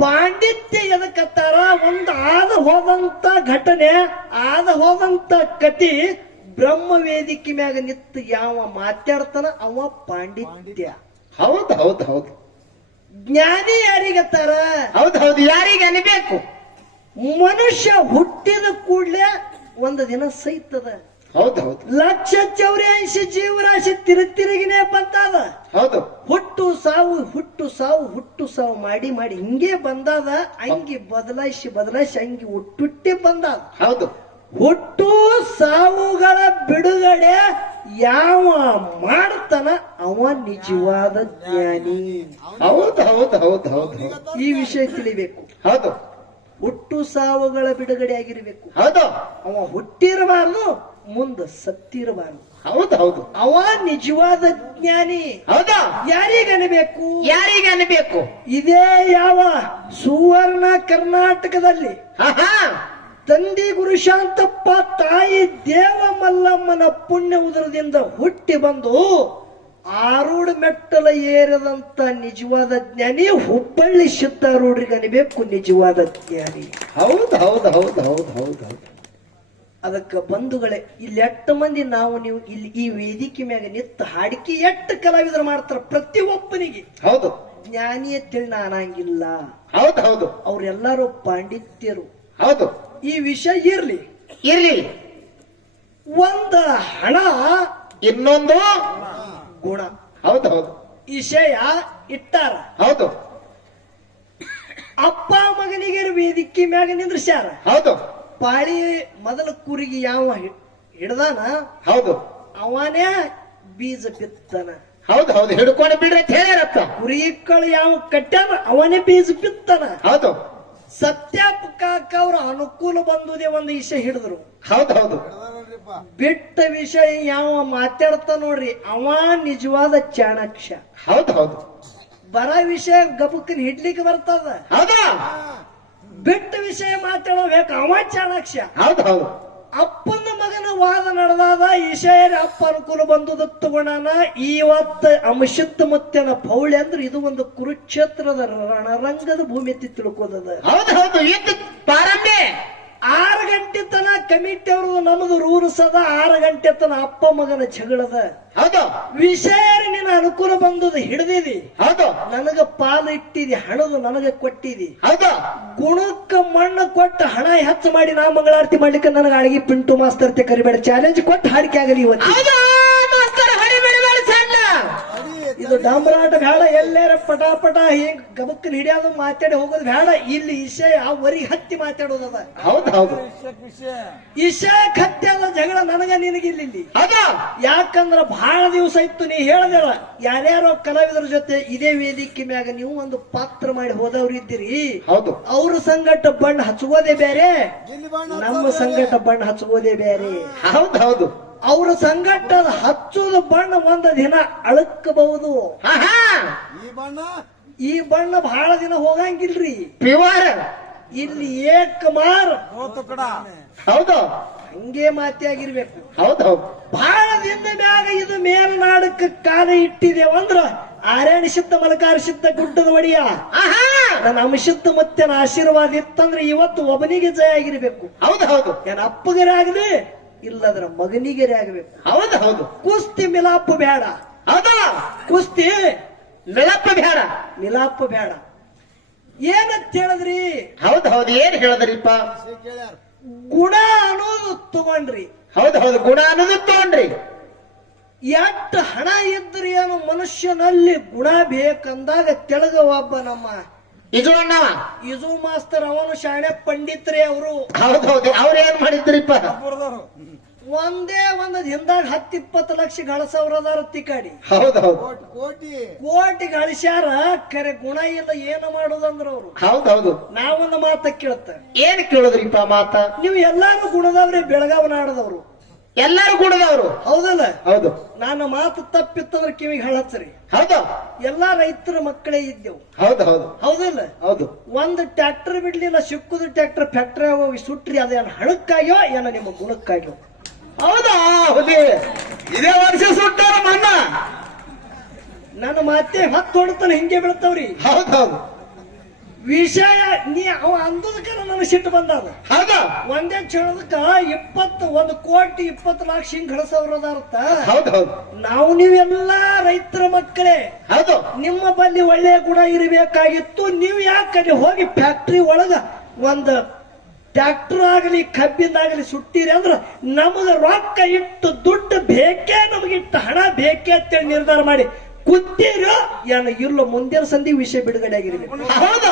Speaker 1: ಪಾಂಡಿತ್ಯ ಎದಕ್ಕತ್ತಾರ ಒಂದು ಆದ ಹೋದಂತ ಘಟನೆ ಆದ ಹೋದಂತ ಕತಿ ಬ್ರಹ್ಮ ವೇದಿಕೆ ಮ್ಯಾಗ ನಿತ್ತು ಯಾವ ಮಾತಾಡ್ತಾನ? ಅವ ಪಾಂಡಿತ್ಯ.
Speaker 2: ಹೌದು ಹೌದು ಹೌದು.
Speaker 1: ಜ್ಞಾನಿ ಯಾರಿಗತ್ತಾರ
Speaker 2: ಹೌದು ಹೌದು. ಯಾರಿಗೆ ಅನ್ಬೇಕು?
Speaker 1: ಮನುಷ್ಯ ಹುಟ್ಟಿದ ಕೂಡ್ಲೆ ಒಂದು ದಿನ ಸೈತದ.
Speaker 2: ಹೌದು ಹೌದು.
Speaker 1: ಲಕ್ಷ ಚೌರ್ಯಾಂಶ ಜೀವರಾಶಿ ತಿರುತಿರುಗಿನೇ ಬಂತಾದ
Speaker 2: ಹೌದು.
Speaker 1: ಹುಟ್ಟು ಸಾವು ಹುಟ್ಟು ಸಾವು ಹುಟ್ಟು ಸಾವು ಮಾಡಿ ಮಾಡಿ ಹಿಂಗೆ ಬಂದಾದ ಅಂಗಿ ಬದಲಾಯಿಸಿ ಬದಲಾಯಿಸಿ ಅಂಗಿ ಹುಟ್ಟುಟ್ಟಿ ಬಂದಾದ.
Speaker 2: ಹೌದು.
Speaker 1: ಹುಟ್ಟು ಸಾವುಗಳ ಬಿಡುಗಡೆ ಯಾವ ಮಾಡ್ತಾನ ಅವ ನಿಜವಾದ ಜ್ಞಾನಿ.
Speaker 2: ಹೌದು ಹೌದು ಹೌದು ಹೌದು ಹೌದು.
Speaker 1: ಈ ವಿಷಯ ತಿಳಿಬೇಕು.
Speaker 2: ಹೌದು.
Speaker 1: ಹುಟ್ಟು ಸಾವುಗಳ ಬಿಡುಗಡೆ ಆಗಿರ್ಬೇಕು.
Speaker 2: ಹೌದು.
Speaker 1: ಅವ ಹುಟ್ಟಿರಬಾರ್ದು ಮುಂದೆ ಸತ್ತಿರಬಾರ್ದು.
Speaker 2: ಹೌದು ಹೌದು.
Speaker 1: ಅವ ನಿಜವಾದ ಜ್ಞಾನಿ.
Speaker 2: ಹೌದಾ?
Speaker 1: ಯಾರಿಗನಬೇಕು?
Speaker 2: ಯಾರಿಗೆ ಅನ್ಬೇಕು
Speaker 1: ಇದೇ ಯಾವ ಸುವರ್ಣ ಕರ್ನಾಟಕದಲ್ಲಿ. ತಂದಿ ಗುರು ಶಾಂತಪ್ಪ ತಾಯಿ ದೇವ ಮಲ್ಲಮ್ಮನ ಪುಣ್ಯ ಉದರದಿಂದ ಹುಟ್ಟಿ ಬಂದು ಆರೂಢ ಮೆಟ್ಟಲ ಏರದಂತ ನಿಜವಾದ ಜ್ಞಾನಿ ಹುಬ್ಬಳ್ಳಿ ಸಿದ್ಧಾರೂಢರಿಗೆ ಅನಿಬೇಕು ನಿಜವಾದ ಜ್ಞಾನಿ.
Speaker 2: ಹೌದು ಹೌದು ಹೌದು ಹೌದು ಹೌದು ಹೌದು.
Speaker 1: ಅದಕ್ಕ ಬಂಧುಗಳೇ ಇಲ್ಲಿ ಎಷ್ಟು ಮಂದಿ ನಾವು ನೀವು ಇಲ್ಲಿ ಈ ವೇದಿಕೆ ಮ್ಯಾಗ ನಿತ್ತ ಹಾಡಿಕೆ ಎಷ್ಟು ಕಲಾವಿದರು ಮಾಡ್ತಾರ ಪ್ರತಿಯೊಬ್ಬನಿಗೆ
Speaker 2: ಹೌದು.
Speaker 1: ಜ್ಞಾನಿ ಅಂತೇಳಿ ನಾ ಅನ್ನಂಗಿಲ್ಲ
Speaker 2: ಹೌದು ಹೌದು.
Speaker 1: ಅವರೆಲ್ಲರೂ ಪಾಂಡಿತ್ಯರು.
Speaker 2: ಹೌದು.
Speaker 1: ಈ ವಿಷಯ ಇರ್ಲಿ.
Speaker 2: ಇರ್ಲಿ
Speaker 1: ಒಂದ ಹಣ
Speaker 2: ಇನ್ನೊಂದು
Speaker 1: ಗುಣ.
Speaker 2: ಹೌದು ಹೌದು.
Speaker 1: ವಿಷಯ ಇಟ್ಟಾರ.
Speaker 2: ಹೌದು.
Speaker 1: ಅಪ್ಪ ಮಗನಿಗೆ ವೇದಿಕೆ ಮ್ಯಾಗ ನಿಂದ್ರಸ್ಯಾರ.
Speaker 2: ಹೌದು.
Speaker 1: ಪಾಳಿ ಮೊದಲ ಕುರಿಗೆ ಯಾವ ಹಿಡ್ದಾನ?
Speaker 2: ಹೌದು.
Speaker 1: ಅವನೇ ಬೀಜ ಬಿತ್ತನ.
Speaker 2: ಹೌದು ಹೌದು. ಹಿಡ್ಕೊಂಡು ಬಿಡ್ರಿ ಹೇಳಪ್ಪ ಕುರಿ
Speaker 1: ಕಳು ಯಾವ ಕಟ್ಟ್ಯಾನ ಅವನೇ ಬೀಜ ಬಿತ್ತನ.
Speaker 2: ಹೌದು.
Speaker 1: ಸತ್ಯಪ್ಪ ಕಾಕ ಅವ್ರ ಅನುಕೂಲ ಬಂದುದೇ ಒಂದು ವಿಷಯ ಹಿಡಿದ್ರು.
Speaker 2: ಹೌದು ಹೌದು.
Speaker 1: ಬಿಟ್ಟ ವಿಷಯ ಯಾವ ಮಾತಾಡ್ತಾ ನೋಡ್ರಿ ಅವ ನಿಜವಾದ ಚಾಣಾಕ್ಷ.
Speaker 2: ಹೌದು ಹೌದು.
Speaker 1: ಬರ ವಿಷಯ ಗಬುಕ್ಕನ್ ಹಿಡ್ಲಿಕ್ಕೆ ಬರ್ತದ.
Speaker 2: ಹೌದು?
Speaker 1: ಬಿಟ್ಟ ವಿಷಯ ಮಾತಾಡಬೇಕು ಅವ ಚಾಣಾಕ್ಷ
Speaker 2: ಹೌದು ಹೌದು.
Speaker 1: ಅಪ್ಪನ ಮಗನ ವಾದ ನಡೆದಾದ ಈಶಾಯರ ಅಪ್ಪ ಅನುಕೂಲ ಬಂದದ ತಗೋಣ ಇವತ್ತ ಅಂಶಿತ್ ಮತ್ತೆನ ಪೌಳಿ ಅಂದ್ರೆ ಇದು ಒಂದು ಕುರುಕ್ಷೇತ್ರದ ರಣರಂಗದ ಭೂಮಿ ಎತ್ತಿ ತಿಳ್ಕೋದದ.
Speaker 2: ಹೌದು ಹೌದು. ಪ್ರಾರಂಭೆ.
Speaker 1: ಆರು ಗಂಟೆ ತನ ಕಮಿಟಿ ಅವರು ನಮ್ದು ರೂಲ್ಸ್ ಅದ ಆರು ಗಂಟೆ ತನ ಅಪ್ಪ ಮಗನ ಜಗಳದ.
Speaker 2: ಹೌದು.
Speaker 1: ವಿಷಯ ನಿನ್ನ ಅನುಕೂಲ ಬಂದದ ಹಿಡ್ದಿದಿ.
Speaker 2: ಹೌದು.
Speaker 1: ನನಗ ಪಾಲು ಇಟ್ಟಿದಿ ಹಣದು ನನಗ ಕೊಟ್ಟಿದಿ.
Speaker 2: ಹೌದು.
Speaker 1: ಗುಣಕ್ಕ ಮಣ್ಣು ಕೊಟ್ಟು ಹಣ ಹೆಚ್ಚ ಮಾಡಿ ನಾ ಮಂಗಳಾರತಿ ಮಾಡ್ಲಿಕ್ಕೆ ನನಗ ಅಡಿಗೆ ಪಿಂಟು ಮಾಸ್ತರ್ ಕರಿಬೇಡ. ಚಾಲೆಂಜ್ ಕೊಟ್ಟು ಹಾಡಿಕೆ ಆಗಲಿ ಇವತ್ತು
Speaker 2: ಹೌದು ಮಾಸ್ತರ್ ಹೊಡಿಬೇಡ ಸಣ್ಣ
Speaker 1: ಇದು ಡಾಂಬರಾಟ ಬೇಡ ಎಲ್ಲೇರ ಪಟ ಪಟ ಹಿಂಗ್ ಗಬಕ್ಕನ್ ಹಿಡಿಯೋದು ಮಾತಾಡಿ ಹೋಗೋದು ಬೇಡ. ಇಲ್ಲಿ ವಿಷಯ ಆ ವರಿ ಹತ್ತಿ ಮಾತಾಡೋದದ
Speaker 2: ಹೌದು ಹೌದು.
Speaker 1: ವಿಷಯ ಅದ ಜಗಳ ನನಗ ನಿನಗಿಲ್ಲಿ ಇಲ್ಲಿ
Speaker 2: ಅದ
Speaker 1: ಯಾಕಂದ್ರ ಬಹಳ ದಿವಸ ಇತ್ತು ನೀ ಹೇಳದಿಲ್ಲ ಯಾರ್ಯಾರೋ ಕಲಾವಿದರ ಜೊತೆ ಇದೇ ವೇದಿಕೆ ಮ್ಯಾಗ ನೀವು ಒಂದು ಪಾತ್ರ ಮಾಡಿ ಹೋದವ್ರು ಇದ್ದೀರಿ.
Speaker 2: ಹೌದು.
Speaker 1: ಅವ್ರ ಸಂಗಟ ಬಣ್ಣ ಹಚ್ಚುವುದೇ ಬೇರೆ ನಮ್ಮ ಸಂಗಟ ಬಣ್ಣ ಹಚ್ಚುವುದೇ ಬೇರೆ.
Speaker 2: ಹೌದು ಹೌದು.
Speaker 1: ಅವ್ರ ಸಂಘಟ ಹಚ್ಚುದ ಬಣ್ಣ ಒಂದ ದಿನ ಅಳಕಬಹುದು.
Speaker 2: ಈ ಬಣ್ಣ?
Speaker 1: ಈ ಬಣ್ಣ ಬಹಳ ದಿನ ಹೋಗಂಗಿಲ್ರಿ.
Speaker 2: ಪ್ಯೂರ್
Speaker 1: ಇಲ್ಲಿ ಏಕ ಮಾರ್
Speaker 2: ಹೌದು.
Speaker 1: ಹಂಗೆ ಮಾತಿಯಾಗಿರ್ಬೇಕು.
Speaker 2: ಹೌದು. ಹೌದು
Speaker 1: ಬಹಳ ದಿನದ ಮ್ಯಾಗ ಇದು ಮೇಲ್ನಾಡಕ್ಕೆ ಕಾಲ ಇಟ್ಟಿದೇವಂದ್ರ ಆರ್ಯಾಣ ಸಿದ್ಧ ಮಲಕಾರ ಸಿದ್ಧ ಗುಡ್ಡದ ಒಡಿಯ.
Speaker 2: ಆಹಾ!
Speaker 1: ನನ್ನ ಅಂಶಿದ್ದ ಮತ್ತೆ ಆಶೀರ್ವಾದ ಇತ್ತಂದ್ರೆ ಇವತ್ತು ಒಬ್ಬನಿಗೆ ಜಯ ಆಗಿರ್ಬೇಕು.
Speaker 2: ಹೌದು ಹೌದು.
Speaker 1: ಏನ್ ಅಪ್ಪಗರೇ ಆಗಲಿ ಇಲ್ಲದ್ರ ಮಗನಿಗೆರೆ ಆಗಬೇಕು.
Speaker 2: ಹೌದು ಹೌದು.
Speaker 1: ಕುಸ್ತಿ ಮಿಲಾಪ ಬೇಡ
Speaker 2: ಹೌದು.
Speaker 1: ಕುಸ್ತಿ
Speaker 2: ಮಿಲಾಪ ಬೇಡ
Speaker 1: ಮಿಲಾಪ ಬೇಡ ಏನಂತ ಹೇಳಿದ್ರಿ
Speaker 2: ಹೌದು ಹೌದು. ಏನ್ ಹೇಳದ್ರಿಪ್ಪ?
Speaker 1: ಗುಣ ಅನ್ನೋದು ತಗೊಂಡ್ರಿ.
Speaker 2: ಹೌದು ಹೌದು. ಗುಣ ಅನ್ನೋದು ತಗೊಂಡ್ರಿ.
Speaker 1: ಎಷ್ಟು ಹಣ ಇದ್ರಿ ಏನು ಮನುಷ್ಯನಲ್ಲಿ ಗುಣ ಬೇಕಂದಾಗ ತೆಳಗ ಒಬ್ಬ ನಮ್ಮ
Speaker 2: ಇದು ಅಣ್ಣವ
Speaker 1: ಇಜು ಮಾಸ್ತರ್ ಅವನು ಶಾಣೆ ಪಂಡಿತ್ರಿ ಅವರು.
Speaker 2: ಹೌದೌದು ಹೌದು. ಅವ್ರ ಏನ್ ಮಾಡಿದ್ರಿಪ್ಪ
Speaker 1: ಒಂದೇ ಒಂದ್ ಹಿಂದಾಗ ಹತ್ತು ಇಪ್ಪತ್ತು ಲಕ್ಷ ಗಳಸವ್ರದಾರ ತಿಕಾಡಿ
Speaker 2: ಹೌದು ಹೌದು
Speaker 1: ಕೋಟಿ. ಗಳಿಸ್ಯಾರ ಕರೆ ಗುಣ ಇಲ್ಲ ಏನು ಮಾಡುದಂದ್ರ ಅವ್ರು.
Speaker 2: ಹೌದು ಹೌದು
Speaker 1: ನಾವೊಂದು ಮಾತ ಕೇಳ್ತ
Speaker 2: ಏನ್ ಕೇಳಿದ್ರಿಪ್ಪ ಮಾತ?
Speaker 1: ನೀವು ಎಲ್ಲಾರು ಗುಣದವ್ರಿ ಬೆಳಗಾವ್ ನಾಡದವ್ರು.
Speaker 2: ಎಲ್ಲಾರು ಗುಣದವ್ರು.
Speaker 1: ಹೌದಲ್ಲ?
Speaker 2: ಹೌದು.
Speaker 1: ನಾನು ಮಾತು ತಪ್ಪಿತ್ತಂದ್ರೆ ಕಿವಿಗೆ ಹೇಳತ್ತರಿ
Speaker 2: ಹೌದು.
Speaker 1: ಎಲ್ಲಾ ರೈತರ ಮಕ್ಕಳೇ ಇದ್ದೆವು.
Speaker 2: ಹೌದು ಹೌದು.
Speaker 1: ಹೌದಲ್ಲ?
Speaker 2: ಹೌದು.
Speaker 1: ಒಂದು ಟ್ರ್ಯಾಕ್ಟರ್ ಬಿಡ್ಲಿಲ್ಲ ಸಿಕ್ಕುದು ಟ್ರ್ಯಾಕ್ಟರ್ ಫ್ಯಾಕ್ಟರಿ ಹೋಗಿ ಸುಟ್ರಿ ಅದೇನು ಹಣಕ್ಕಾಗ್ಯೋ ಏನೋ ನಿಮ್ಮ ಗುಣಕ್ಕಾಗ್ಯೋ.
Speaker 2: ಹೌದಾ? ಹುಲಿ. ಇದೇ ವರ್ಷ ಸುಟ್ಟಾರ ಮಣ್ಣ
Speaker 1: ನನ್ನ ಮತ್ತೆ ಹತ್ತು ಹೊಡ್ತಾನೆ ಹಿಂಗೆ ಬೀಳ್ತಾವ್ರಿ.
Speaker 2: ಹೌದು ಹೌದು
Speaker 1: ವಿಷಯ ನೀ ಅವ ಅಂದದಕ್ಕ ನನ್ನ ಸಿಟ್ಟು ಬಂದದ.
Speaker 2: ಹೌದಾ?
Speaker 1: ಒಂದೇ ಕ್ಷಣದಕ್ಕ ಇಪ್ಪತ್ತು ಒಂದು ಕೋಟಿ ಇಪ್ಪತ್ತು ಲಕ್ಷ ಹಿಂಗ್ ಗಳಿಸೋರದಾರತ್ತ
Speaker 2: ಹೌದು ಹೌದು
Speaker 1: ನಾವು ನೀವೆಲ್ಲ ರೈತರ ಮಕ್ಕಳೇ.
Speaker 2: ಹೌದು.
Speaker 1: ನಿಮ್ಮ ಬಲ್ಲಿ ಒಳ್ಳೆಯ ಗುಣ ಇರಬೇಕಾಗಿತ್ತು. ನೀವು ಯಾಕೆ ಹೋಗಿ ಫ್ಯಾಕ್ಟ್ರಿ ಒಳಗ ಒಂದು ಟ್ರ್ಯಾಕ್ಟರ್ ಆಗಲಿ ಕಬ್ಬಿಂದಾಗಲಿ ಸುಟ್ಟಿರಿ ಅಂದ್ರೆ ನಮಗೆ ರೊಕ್ಕ ಇಟ್ಟು ದುಡ್ಡು ಬೇಕೇ ನಮಗಿಟ್ಟು ಹಣ ಬೇಕೇ ಅಂತೇಳಿ ನಿರ್ಧಾರ ಮಾಡಿ. ಕೂತೀರೋ ಏನ ಇಲ್ಲ ಮುಂದಿನ ಸಂಧಿ ವಿಷಯ ಬಿಡುಗಡೆ ಆಗಿರಲಿ
Speaker 2: ಹೌದಾ